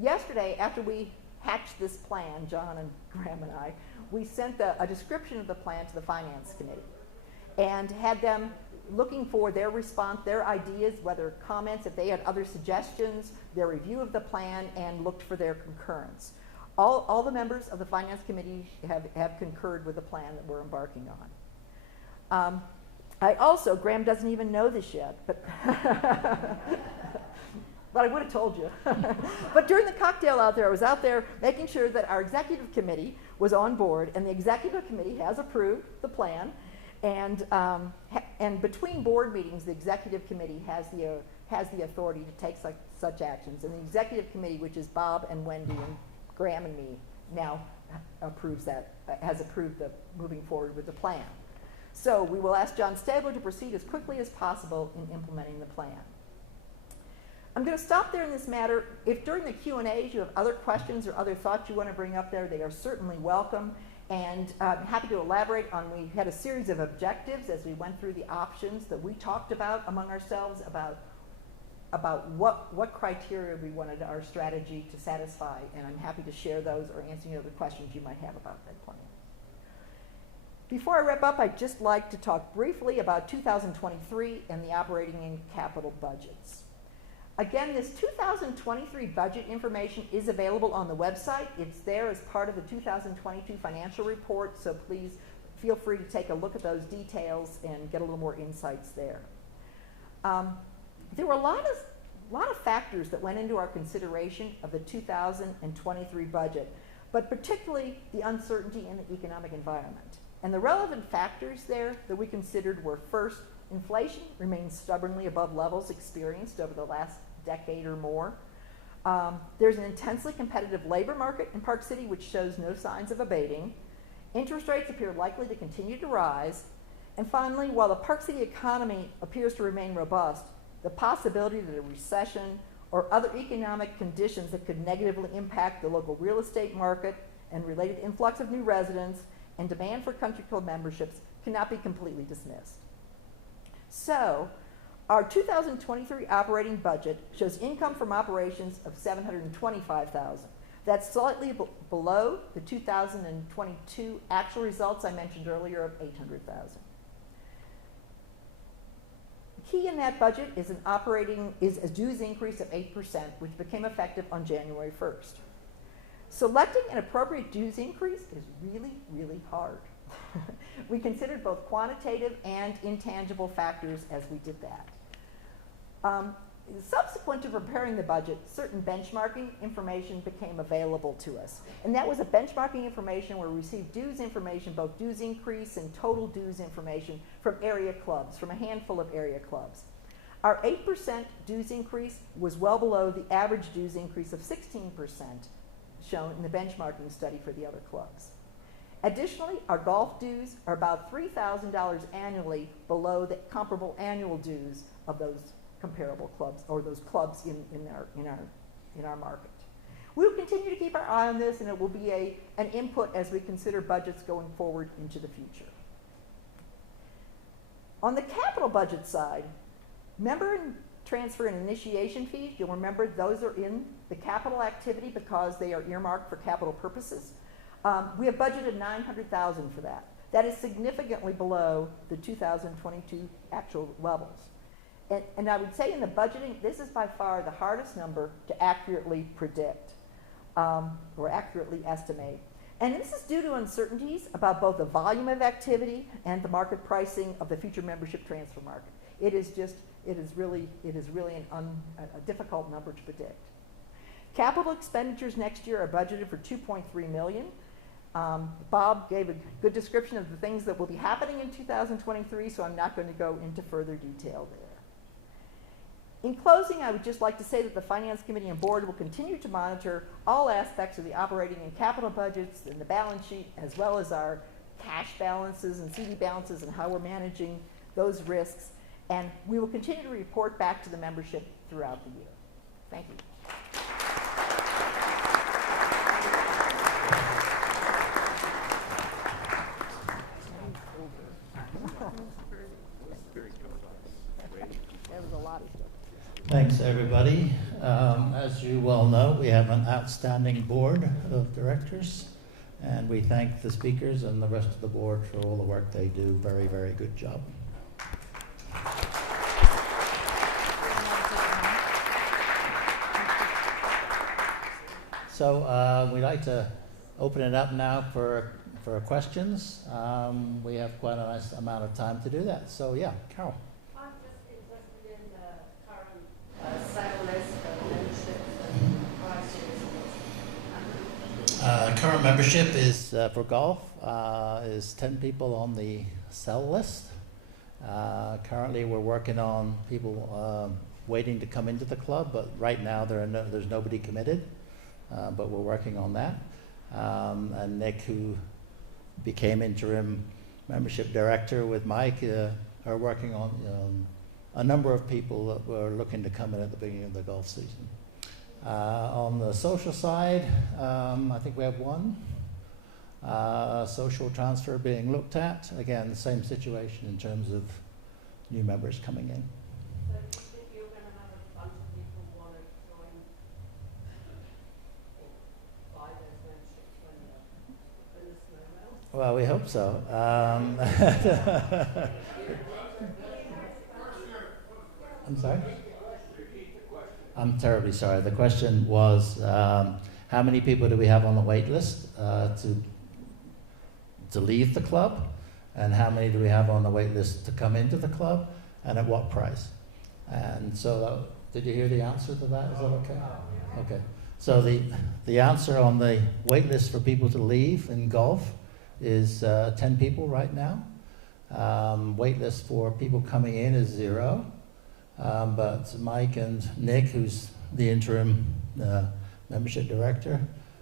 yesterday after we hatched this plan, John and Graham and I, we sent a description of the plan to the Finance Committee and had them looking for their response, their ideas, whether comments, if they had other suggestions, their review of the plan, and looked for their concurrence. All the members of the Finance Committee have concurred with the plan that we're embarking on. I also, Graham doesn't even know this yet, but but I would have told you. But during the cocktail out there, I was out there making sure that our executive committee was on board, and the executive committee has approved the plan. And between board meetings, the executive committee has the authority to take such actions. And the executive committee, which is Bob and Wendy and Graham and me, now has approved the moving forward with the plan. So we will ask John Stabler to proceed as quickly as possible in implementing the plan. I'm going to stop there in this matter. If during the Q&As you have other questions or other thoughts you want to bring up there, they are certainly welcome. And I'm happy to elaborate on, we had a series of objectives as we went through the options that we talked about among ourselves about what criteria we wanted our strategy to satisfy. And I'm happy to share those or answer any other questions you might have about that plan. Before I wrap up, I'd just like to talk briefly about 2023 and the operating and capital budgets. Again, this 2023 budget information is available on the website. It's there as part of the 2022 financial report, so please feel free to take a look at those details and get a little more insights there. There were a lot of factors that went into our consideration of the 2023 budget, but particularly the uncertainty in the economic environment. And the relevant factors there that we considered were, first, inflation remains stubbornly above levels experienced over the last decade or more. There's an intensely competitive labor market in Park City which shows no signs of abating. Interest rates appear likely to continue to rise. And finally, while the Park City economy appears to remain robust, the possibility that a recession or other economic conditions that could negatively impact the local real estate market and related influx of new residents and demand for country club memberships cannot be completely dismissed. So, our 2023 operating budget shows income from operations of $725,000. That's slightly below the 2022 actual results I mentioned earlier of $800,000. Key in that budget is a dues increase of 8%, which became effective on January 1st. Selecting an appropriate dues increase is really, really hard. We considered both quantitative and intangible factors as we did that. Subsequent to preparing the budget, certain benchmarking information became available to us. And that was a benchmarking information where we received dues information, both dues increase and total dues information from area clubs, from a handful of area clubs. Our 8% dues increase was well below the average dues increase of 16% shown in the benchmarking study for the other clubs. Additionally, our golf dues are about $3,000 annually below the comparable annual dues of those comparable clubs, or those clubs in our market. We'll continue to keep our eye on this, and it will be an input as we consider budgets going forward into the future. On the capital budget side, member and transfer and initiation fees, you'll remember those are in the capital activity because they are earmarked for capital purposes. We have budgeted $900,000 for that. That is significantly below the 2022 actual levels. And I would say in the budgeting, this is by far the hardest number to accurately predict or accurately estimate. And this is due to uncertainties about both the volume of activity and the market pricing of the future membership transfer market. It is really a difficult number to predict. Capital expenditures next year are budgeted for $2.3 million. Bob gave a good description of the things that will be happening in 2023, so I'm not going to go into further detail there. In closing, I would just like to say that the Finance Committee and Board will continue to monitor all aspects of the operating and capital budgets and the balance sheet, as well as our cash balances and CD balances and how we're managing those risks. And we will continue to report back to the membership throughout the year. Thank you. There was a lot of stuff. Thanks, everybody. As you well know, we have an outstanding board of directors, and we thank the speakers and the rest of the board for all the work they do. Very, very good job. So we'd like to open it up now for questions. We have quite a nice amount of time to do that. So yeah, Carol. I'm just interested in the current sale list of memberships and prices. Current membership is for golf is 10 people on the sell list. Currently, we're working on people waiting to come into the club, but right now there's nobody committed. But we're working on that. And Nick, who became interim membership director with Mike, are working on a number of people that were looking to come in at the beginning of the golf season. On the social side, I think we have one. Social transfer being looked at. Again, the same situation in terms of new members coming in. So do you think you're going to have a bunch of people who want to join or buy those memberships when the snow melts? Well, we hope so. I'm sorry? I'm terribly sorry. The question was, how many people do we have on the wait list to leave the club, and how many do we have on the wait list to come into the club, and at what price? And so, did you hear the answer to that? Is that okay? Okay. So the answer on the wait list for people to leave in golf is 10 people right now. Wait list for people coming in is 0. But Mike and Nick, who's the interim membership director,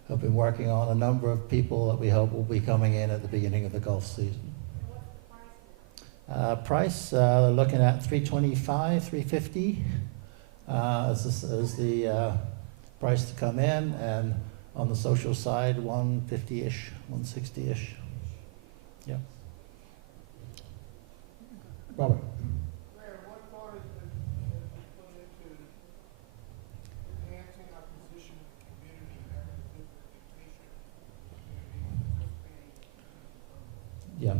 have been working on a number of people that we hope will be coming in at the beginning of the golf season. Price, looking at $325, $350 as the price to come in, and on the social side, $150-ish, $160-ish. Yeah. Robert. Yeah,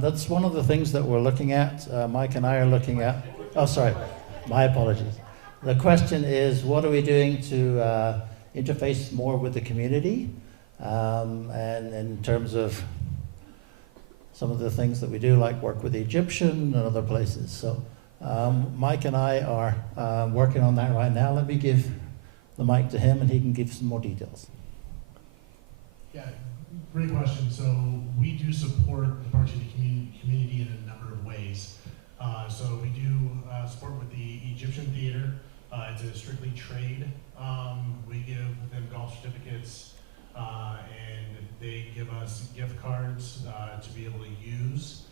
that's one of the things that we're looking at. Mike and I are looking at. Oh, sorry. My apologies. The question is, what are we doing to interface more with the community? And in terms of some of the things that we do, like work with the Egyptian and other places. So Mike and I are working on that right now. Let me give the mic to him and he can give some more details. Yeah, great question. So we do support the Park City community in a number of ways. So we do support with the Egyptian Theater. It's a strictly trade. We give them golf certificates and they give us gift cards to be able to use.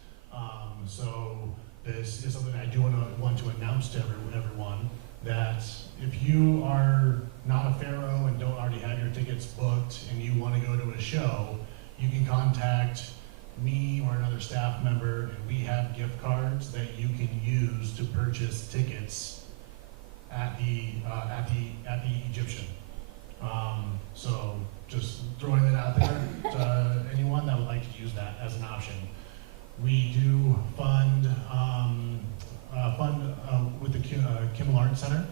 So this is something I do want to announce to everyone, that if you are not a Pharaoh and don't already have your tickets booked and you want to go to a show, you can contact me or another staff member, and we have gift cards that you can use to purchase tickets at the Egyptian. So just throwing it out there to anyone that would like to use that as an option. We do fund with the Kimmel Art Center.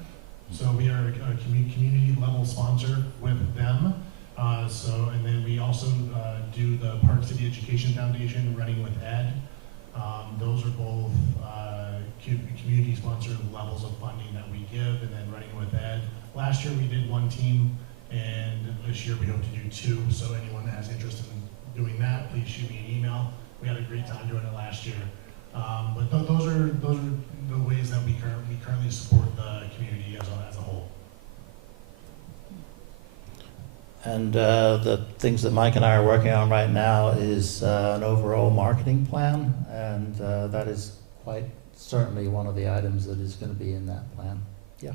So we are a community level sponsor with them. And then we also do the Park City Education Foundation, Running with Ed. Those are both community sponsored levels of funding that we give, and then Running with Ed. Last year we did one team, and this year we hope to do two. So anyone that has interest in doing that, please shoot me an email. We had a great time doing it last year. But those are the ways that we currently support the community as a whole. And the things that Mike and I are working on right now is an overall marketing plan, and that is quite certainly one of the items that is going to be in that plan. Yeah.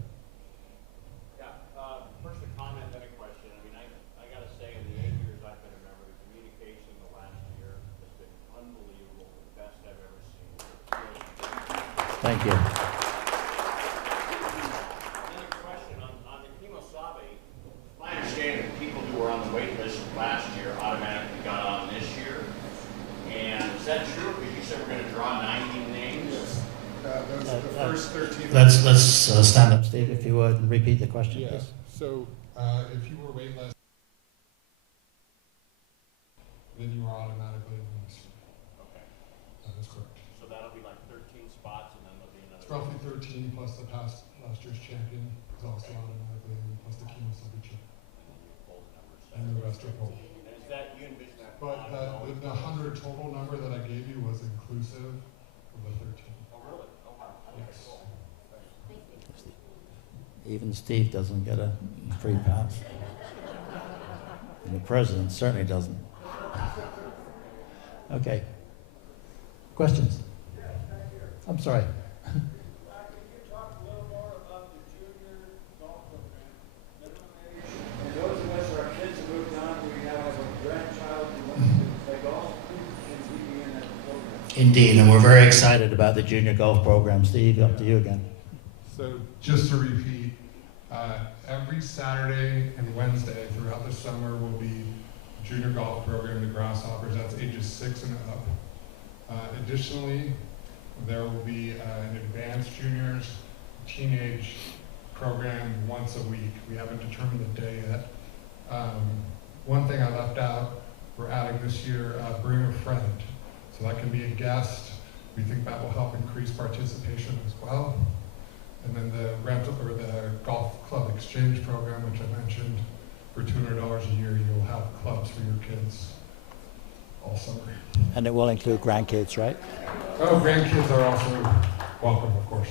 First a comment, then a question. I mean, I got to say, in the 8 years I've been a member, the communication the last year has been unbelievable, the best I've ever seen. Thank you. Another question on the Kemosabe. My understanding that people who were on the wait list last year automatically got on this year. And is that true? Because you said we're going to draw 90 names. Those are the first 13. Let's stand up, Steve, if you would, and repeat the question, Yeah. please. So if you were waitlist, then you are automatically in the list. Okay. That is correct. So that'll be like 13 spots, and then there'll be another. It's roughly 13 plus the last year's champion is also automatically in, plus the Kemosabe champion. And then you pull the numbers. And the rest are pulled. And is that, you envision that? But the 100 total number that I gave you was inclusive of the 13. Oh, really? Oh, wow. Okay, Yes. cool. Even Steve doesn't get a free pass. And the president certainly doesn't. Okay. Questions? I'm sorry. Could you talk a little more about the junior golf program, minimum age? And those of us who are kids who moved on, we have a grandchild who wants to play golf, and he be in that program. Indeed, and we're very excited about the junior golf program. Steve, up to you again. So just to repeat, every Saturday and Wednesday throughout the summer will be junior golf program, the Grasshoppers. That's ages 6 and up. Additionally, there will be an advanced juniors teenage program once a week. We haven't determined the day yet. One thing I left out, we're adding this year, bring a friend. So that can be a guest. We think that will help increase participation as well. And then the rental or the golf club exchange program, which I mentioned, for $200 a year, you'll have clubs for your kids all summer. And it will include grandkids, right? Oh, grandkids are also welcome, of course.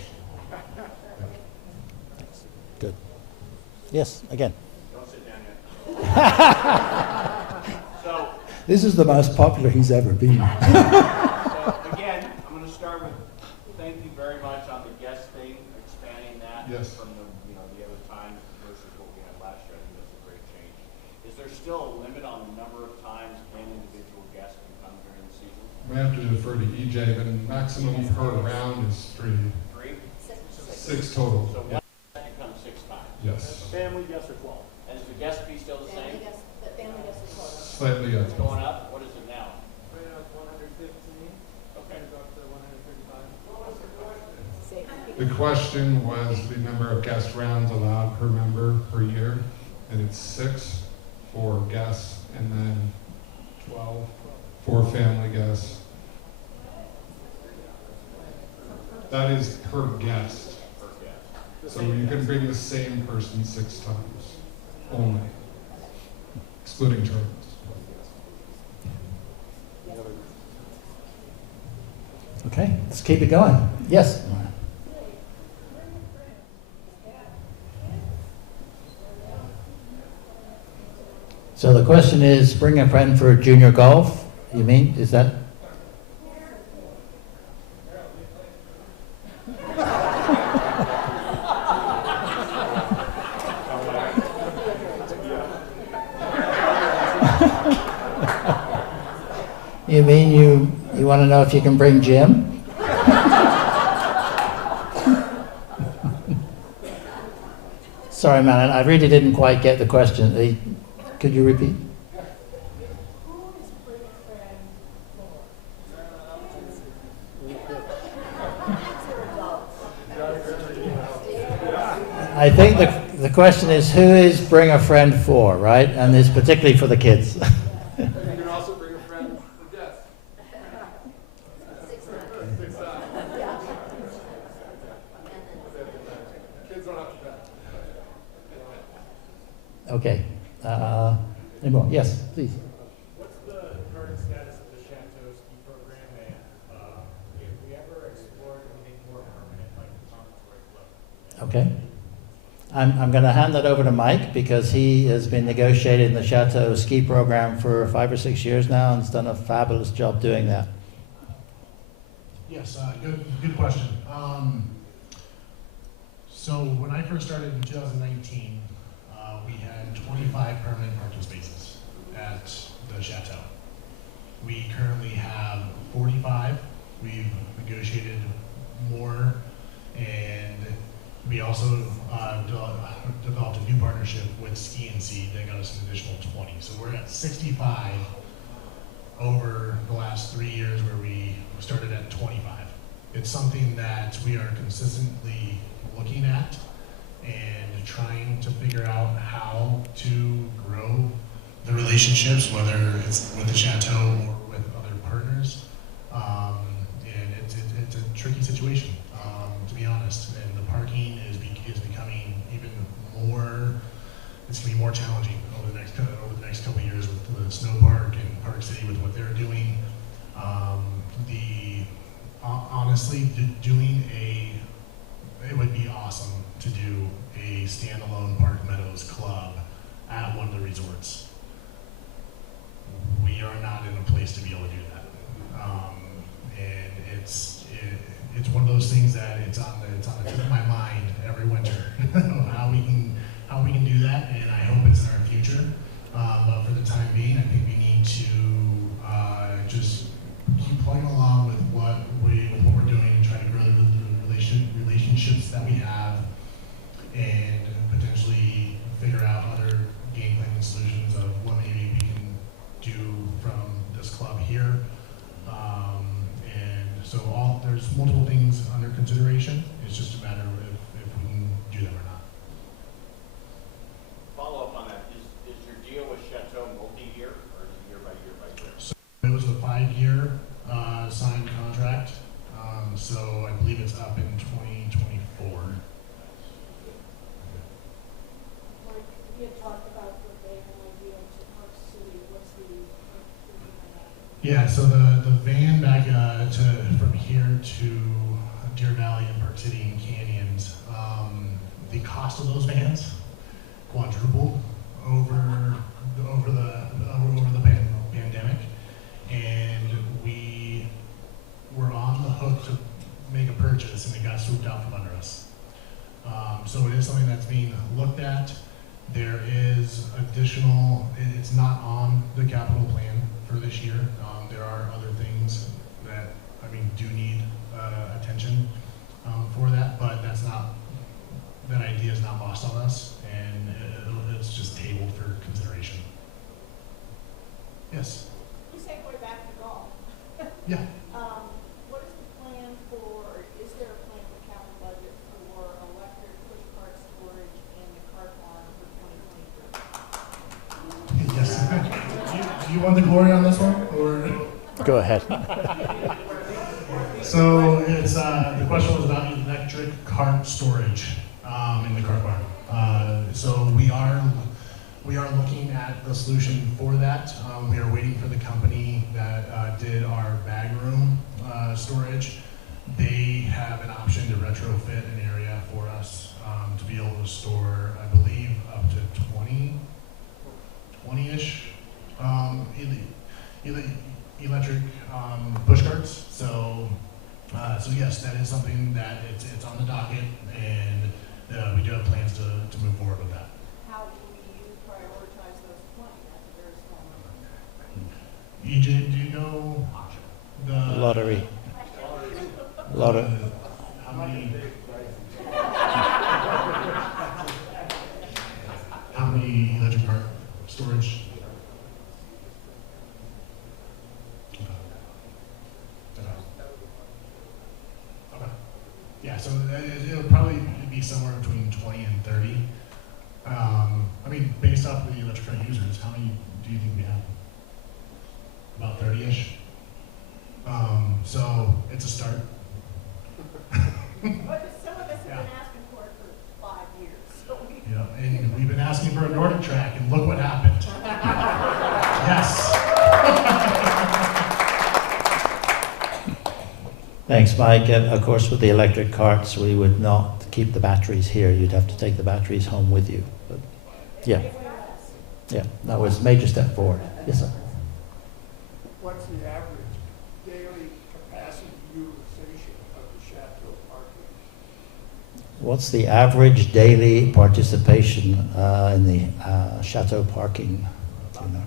Good. Yes, again. Don't sit down yet. So, This is the most popular he's ever been. so again, I'm going to start with thank you very much on the guest thing, expanding that Yes. from the other times versus what we had last year. I think that's a great change. Is there still a limit on the number of times an individual guest can come during the season? We have to defer to EJ, but maximum per round is 3. 3? 6 total. So one guest can come 6 times. Yes. Family guests are 12. And is the guest fee still the same? The family guest is closed. Slightly, It's going up? What is it now? Right now it's 115. Okay. Go up to 135. Say, The question was the number of guest rounds allowed per member per year, and it's 6 for guests and then 12 for family guests. That is per guest. So you can bring the same person 6 times only, excluding tournaments. Okay, let's keep it going. Yes? So the question is, bring a friend for junior golf, you mean? Is that? You mean you want to know if you can bring Jim? Sorry, man, I really didn't quite get the question. Could you repeat? I think the question is, who is bring a friend for, right? And it's particularly for the kids. You can also bring a friend for guests. 6 times. Kids don't have to pay. Okay. Any more? Yes, please. What's the current status of the Chateau ski program, and if we ever explored anything more permanent like the Promontory Club? Okay. I'm going to hand that over to Mike because he has been negotiating the Chateau ski program for 5 or 6 years now and has done a fabulous job doing that. Yes, good question. So when I first started in 2019, we had 25 permanent parking spaces at the Chateau. We currently have 45. We've negotiated more, and we also developed a new partnership with Ski and Seed that got us an additional 20. So we're at 65 over the last 3 years, where we started at 25. It's something that we are consistently looking at and trying to figure out how to grow the relationships, whether it's with the Chateau or with other partners. And it's a tricky situation, to be honest. And the parking is becoming even more. It's going to be more challenging over the next couple of years with the Snow Park and Park City with what they're doing. Honestly, it would be awesome to do a standalone Park Meadows club at one of the resorts. We are not in a place to be able to do that, and it's one of those things that it's on the tip of my mind every winter how we can do that, and I hope it's in our future. But for the time being, I think we need to just keep plugging along with what we're doing and try to grow the relationships that we have, and potentially figure out other game planning solutions of what maybe we can do from this club here. And so there's multiple things under consideration. It's just a matter of if we can do them or not. Follow up on that. Is your deal with Chateau multi-year, or is it year by year by year? So it was a 5-year signed contract. So I believe it's up in 2024. Like, we had talked about the van idea to Park City. What's the Yeah, so the van back from here to Deer Valley and Park City and Canyons, the cost of those vans quadrupled over the pandemic, and we were on the hook to make a purchase, and it got swooped out from under us. So it is something that's being looked at. There is additional, it's not on the capital plan for this year. There are other things that, do need attention for that, but that idea is not lost on us, and it's just tabled for consideration. Yes? You segue back to golf. Yeah. What is the plan for, is there a plan for capital budget with the glory on this one, or? Go ahead. So it's the question was about electric cart storage in the cart barn. So we are looking at the solution for that. We are waiting for the company that did our bag room storage. They have an option to retrofit an area for us to be able to store, I believe, up to 20-ish electric push carts. So yes, that is something that it's on the docket, and we do have plans to move forward with that. How do you prioritize those 20? That's a very small number. EJ, do you know the Lottery. Lottery. How many electric cart storage? Okay. Yeah, so it'll probably be somewhere between 20 and 30. I mean, based off of the electric car users, how many do you think we have? About 30-ish. So it's a start. But some of us have been asking for it for 5 years, so we. Yeah, and we've been asking for a Nordic track, and look what happened. Yes. Thanks, Mike. And of course, with the electric carts, we would not keep the batteries here. You'd have to take the batteries home with you. But yeah, that was a major step forward. Yes, sir. What's the average daily capacity utilization of the Chateau parking? What's the average daily participation in the Chateau parking? Do you know?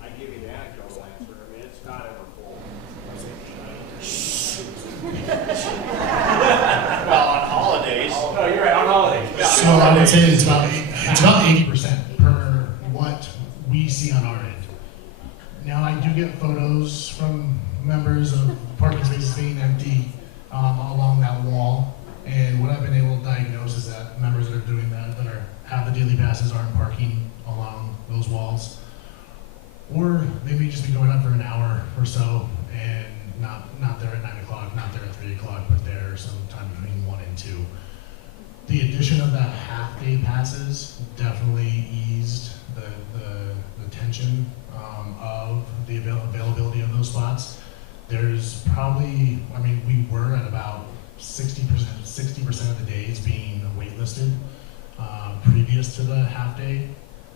I give you the anecdotal answer. I mean, it's not ever full. Well, on holidays. No, you're right, on holidays. So I would say it's about 80% per what we see on our end. Now, I do get photos from members of parking spaces being empty along that wall. And what I've been able to diagnose is that members that are doing that have the daily passes aren't parking along those walls. Or they may just be going up for an hour or so and not there at 9 o'clock, not there at 3 o'clock, but there sometime between 1 and 2. The addition of that half-day passes definitely eased the tension of the availability of those spots. There's probably, I mean, we were at about 60% of the days being waitlisted previous to the half-day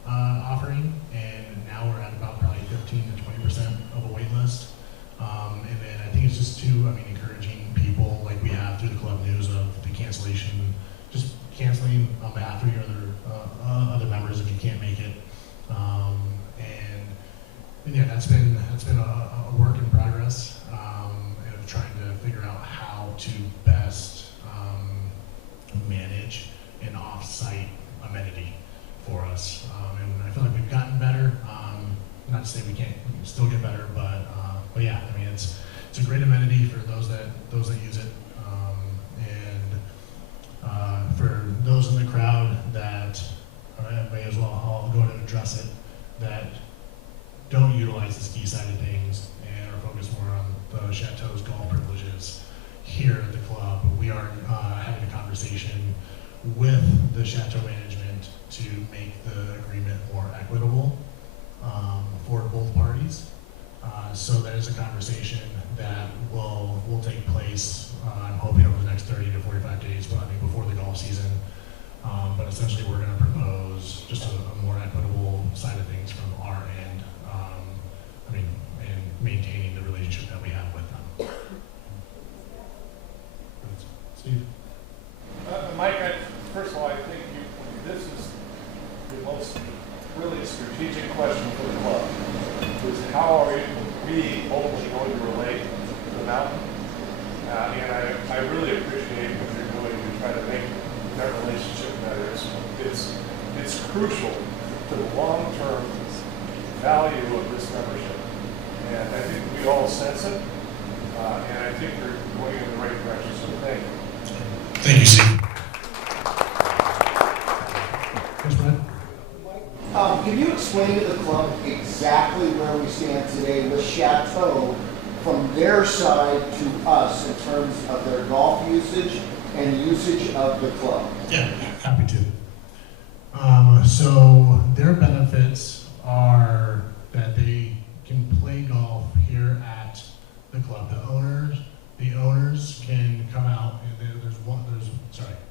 offering, and now we're at about probably 15 to 20% of a wait list. And then I think it's just encouraging people like we have through the club news of the cancellation, just canceling on behalf of your other members if you can't make it. And yeah, that's been a work in progress of trying to figure out how to best manage an off-site amenity for us. And I feel like we've gotten better. Not to say we can't still get better, but yeah, I mean it's a great amenity for those that use it. And for those in the crowd that may as well, I'll go ahead and address it, that don't utilize the ski side of things and are focused more on the Chateau's golf privileges here at the club. We are having a conversation with the Chateau management to make the agreement more equitable for both parties. So that is a conversation that will take place, I'm hoping over the next 30 to 45 days, before the golf season. But essentially we're going to propose just a more equitable side of things from our end, and maintaining the relationship that we have with them. Steve? Mike, first of all, I think this is the most really strategic question for the club, is how are we ultimately going to relate to the mountain? And I really appreciate what you're doing to try to make that relationship better. It's crucial to the long-term value of this membership. And I think we all sense it, and I think you're going in the right direction, so thank you. Thank you, Steve. Yes, Brad? Can you explain to the club exactly where we stand today with Chateau from their side to us in terms of their golf usage and usage of the club? Yeah, happy to. So their benefits are that they can play golf here at the club. The owners can come out, and there's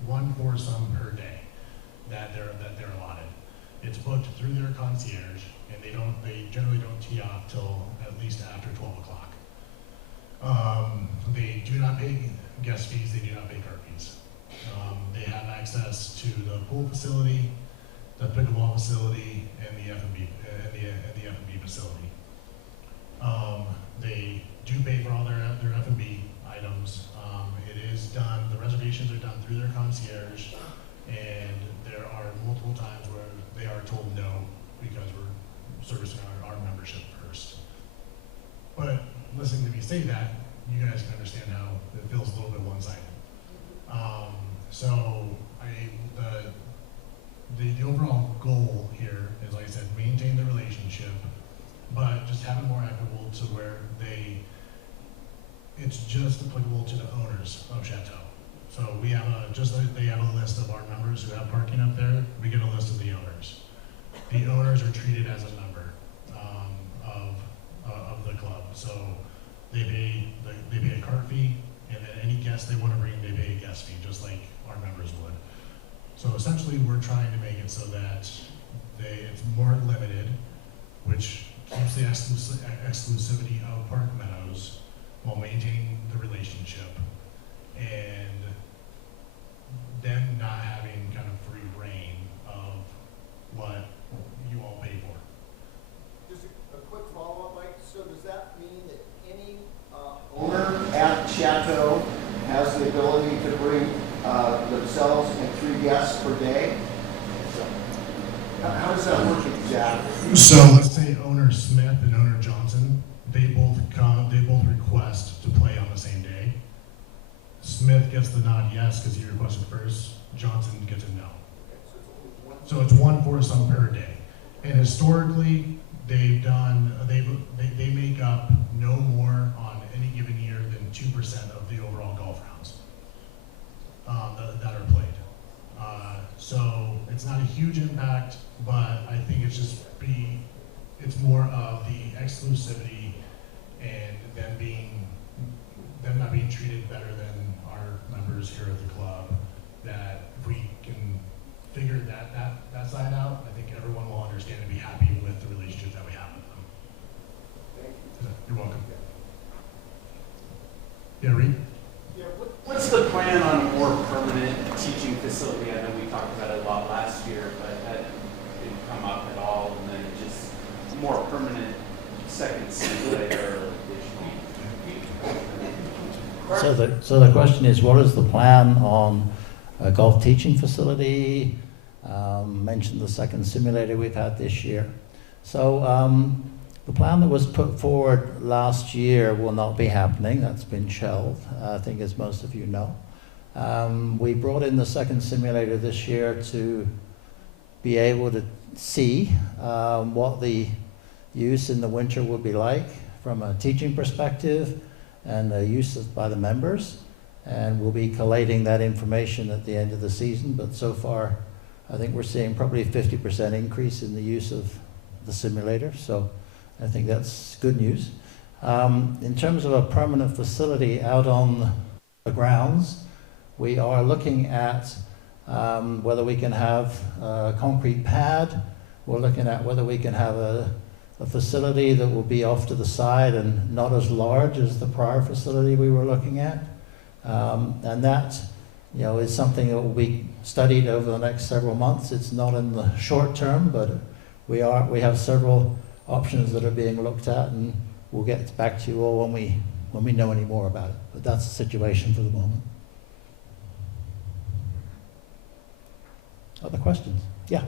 one foursome per day that they're allotted. It's booked through their concierge, and they generally don't tee off till at least after 12 o'clock. They do not pay guest fees. They do not pay cart fees. They have access to the pool facility, the pickleball facility, and the F&B facility. They do pay for all their F&B items. It is done. The reservations are done through their concierge, and there are multiple times where they are told no because we're servicing our membership first. But listening to me say that, you guys can understand how it feels a little bit one-sided. The overall goal here is, like I said, maintain the relationship, but just have it more equitable to where it's just applicable to the owners of Chateau. So we have just like they have a list of our members who have parking up there, we get a list of the owners. The owners are treated as a member of the club. So they pay a cart fee, and then any guest they want to bring, they pay a guest fee, just like our members would. So essentially, we're trying to make it so that it's more limited, which keeps the exclusivity of Park Meadows while maintaining the relationship, and them not having kind of free reign of what you all pay for. Just a quick follow-up, Mike. So does that mean that any owner at Chateau has the ability to bring themselves and 3 guests per day? How does that work exactly? So let's say owner Smith and owner Johnson, they both request to play on the same day. Smith gets the nod yes because he requested first. Johnson gets a no. So it's one foursome per day. And historically, they make up no more on any given year than 2% of the overall golf rounds that are played. So it's not a huge impact, but I think it's more of the exclusivity and them not being treated better than our members here at the club. That if we can figure that side out, I think everyone will understand and be happy with the relationship that we have with them. Thank you. You're welcome. Yeah, Reed? Yeah, what's the plan on a more permanent teaching facility? I know we talked about it a lot last year, but that didn't come up at all. And then just a more permanent second simulator. So the question is, what is the plan on a golf teaching facility? Mentioned the second simulator we've had this year. So the plan that was put forward last year will not be happening. That's been shelved, I think, as most of you know. We brought in the second simulator this year to be able to see what the use in the winter would be like from a teaching perspective and use by the members. And we'll be collating that information at the end of the season. But so far, I think we're seeing probably a 50% increase in the use of the simulator. So I think that's good news. In terms of a permanent facility out on the grounds, we are looking at whether we can have a concrete pad. We're looking at whether we can have a facility that will be off to the side and not as large as the prior facility we were looking at. And that, is something that will be studied over the next several months. It's not in the short term, but we have several options that are being looked at, and we'll get back to you all when we know any more about it. But that's the situation for the moment. Other questions? Yeah.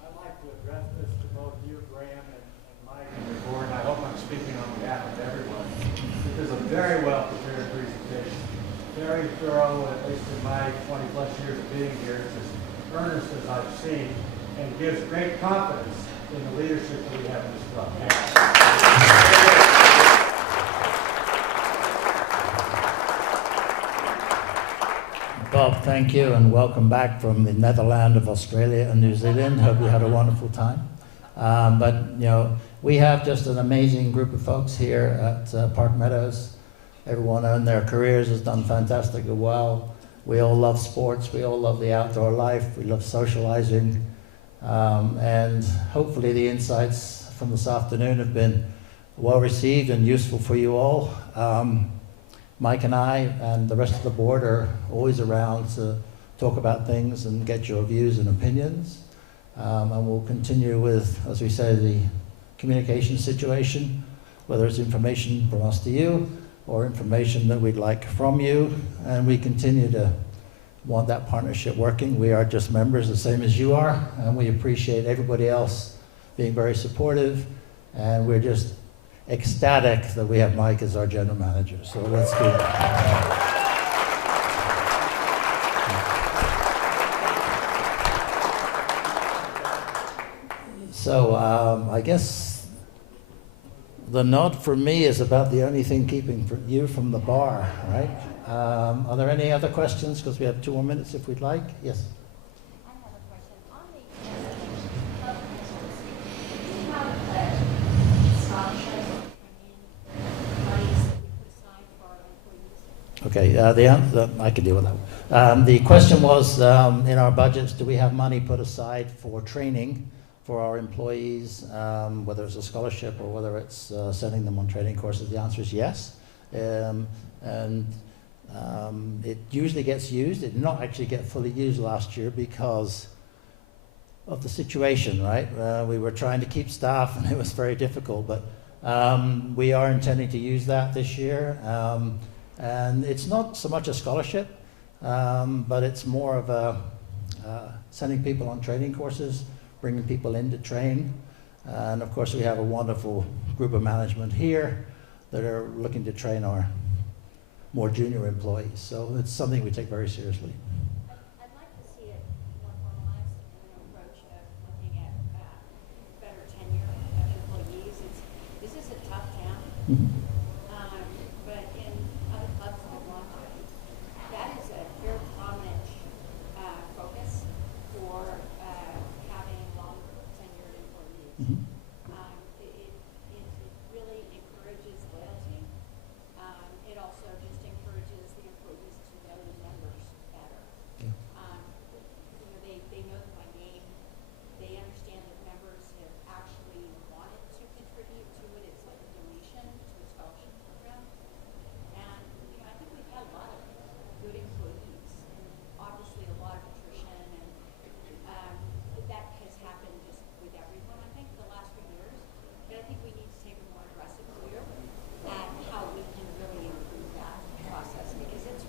I'd like to address this to both you, Graham, and Mike, and the board. I hope I'm speaking on behalf of everyone. This is a very well prepared presentation. Very thorough, at least in my 20 plus years of being here. It's as earnest as I've seen. and gives great confidence in the leadership that we have in this club. Bob, thank you, and welcome back from the Netherlands of Australia and New Zealand. Hope you had a wonderful time. But you know, we have just an amazing group of folks here at Park Meadows. Everyone in their careers has done fantastically well. We all love sports. We all love the outdoor life. We love socializing. And hopefully the insights from this afternoon have been well received and useful for you all. Mike and I and the rest of the board are always around to talk about things and get your views and opinions. And we'll continue with, as we say, the communication situation, whether it's information from us to you or information that we'd like from you. And we continue to want that partnership working. We are just members, the same as you are, and we appreciate everybody else being very supportive. And we're just ecstatic that we have Mike as our general manager. So let's do that. So I guess the nod for me is about the only thing keeping you from the bar, right? Are there any other questions? Because we have 2 more minutes if we'd like. Yes? I have a question. On the club do you have scholarships and monies that we put aside for our employees? Okay, the answer, I can deal with that. The question was, in our budgets, do we have money put aside for training for our employees, whether it's a scholarship or whether it's sending them on training courses? The answer is yes. It usually gets used. It did not actually get fully used last year because of the situation, right? We were trying to keep staff and it was very difficult, but we are intending to use that this year. And it's not so much a scholarship, but it's more of a sending people on training courses, bringing people in to train. And of course we have a wonderful group of management here that are looking to train our more junior employees. So it's something we take very seriously. I'd like to see it more formalized in an approach of looking at better tenure of employees. This is a tough town, but in other clubs that I've gone to, that is a very prominent focus for having longer tenured employees. It really encourages loyalty. It also just encourages the employees to know the members better. Yeah. They know my name. They understand that members have actually wanted to contribute to it. It's like a donation to a scholarship program. And I think we've had a lot of good employees, and obviously a lot of attrition, and that has happened just with everyone, I think, the last few years. But I think we need to take a more aggressive view at how we can really improve that process, because it's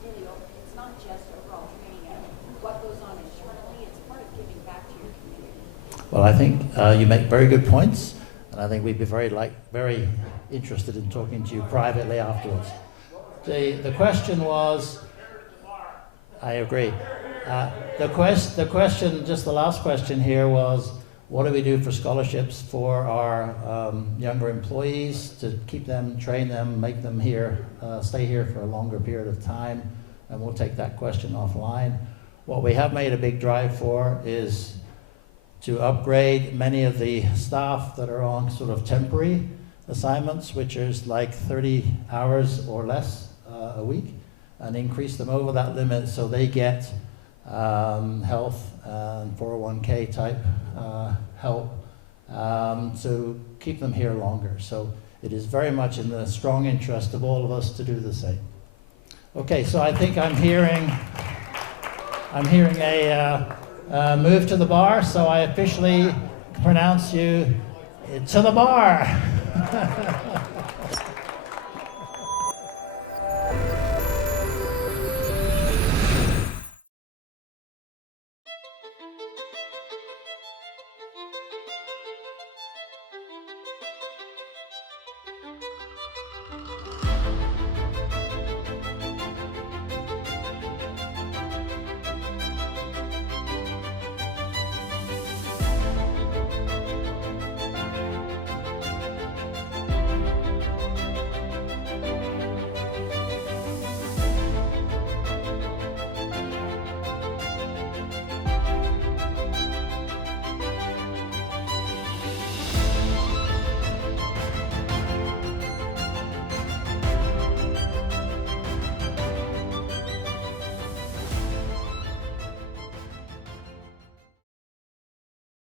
not just overall training of what goes on internally, it's part of giving back to your community. Well, I think you make very good points, and I think we'd be very interested in talking to you privately afterwards. The question was, I agree. The question, just the last question here was, what do we do for scholarships for our younger employees to keep them, train them, make them stay here for a longer period of time? And we'll take that question offline. What we have made a big drive for is to upgrade many of the staff that are on sort of temporary assignments, which is like 30 hours or less a week, and increase them over that limit so they get health and 401k type help to keep them here longer. So it is very much in the strong interest of all of us to do the same. Okay, so I think I'm hearing a move to the bar, so I officially pronounce you to the bar.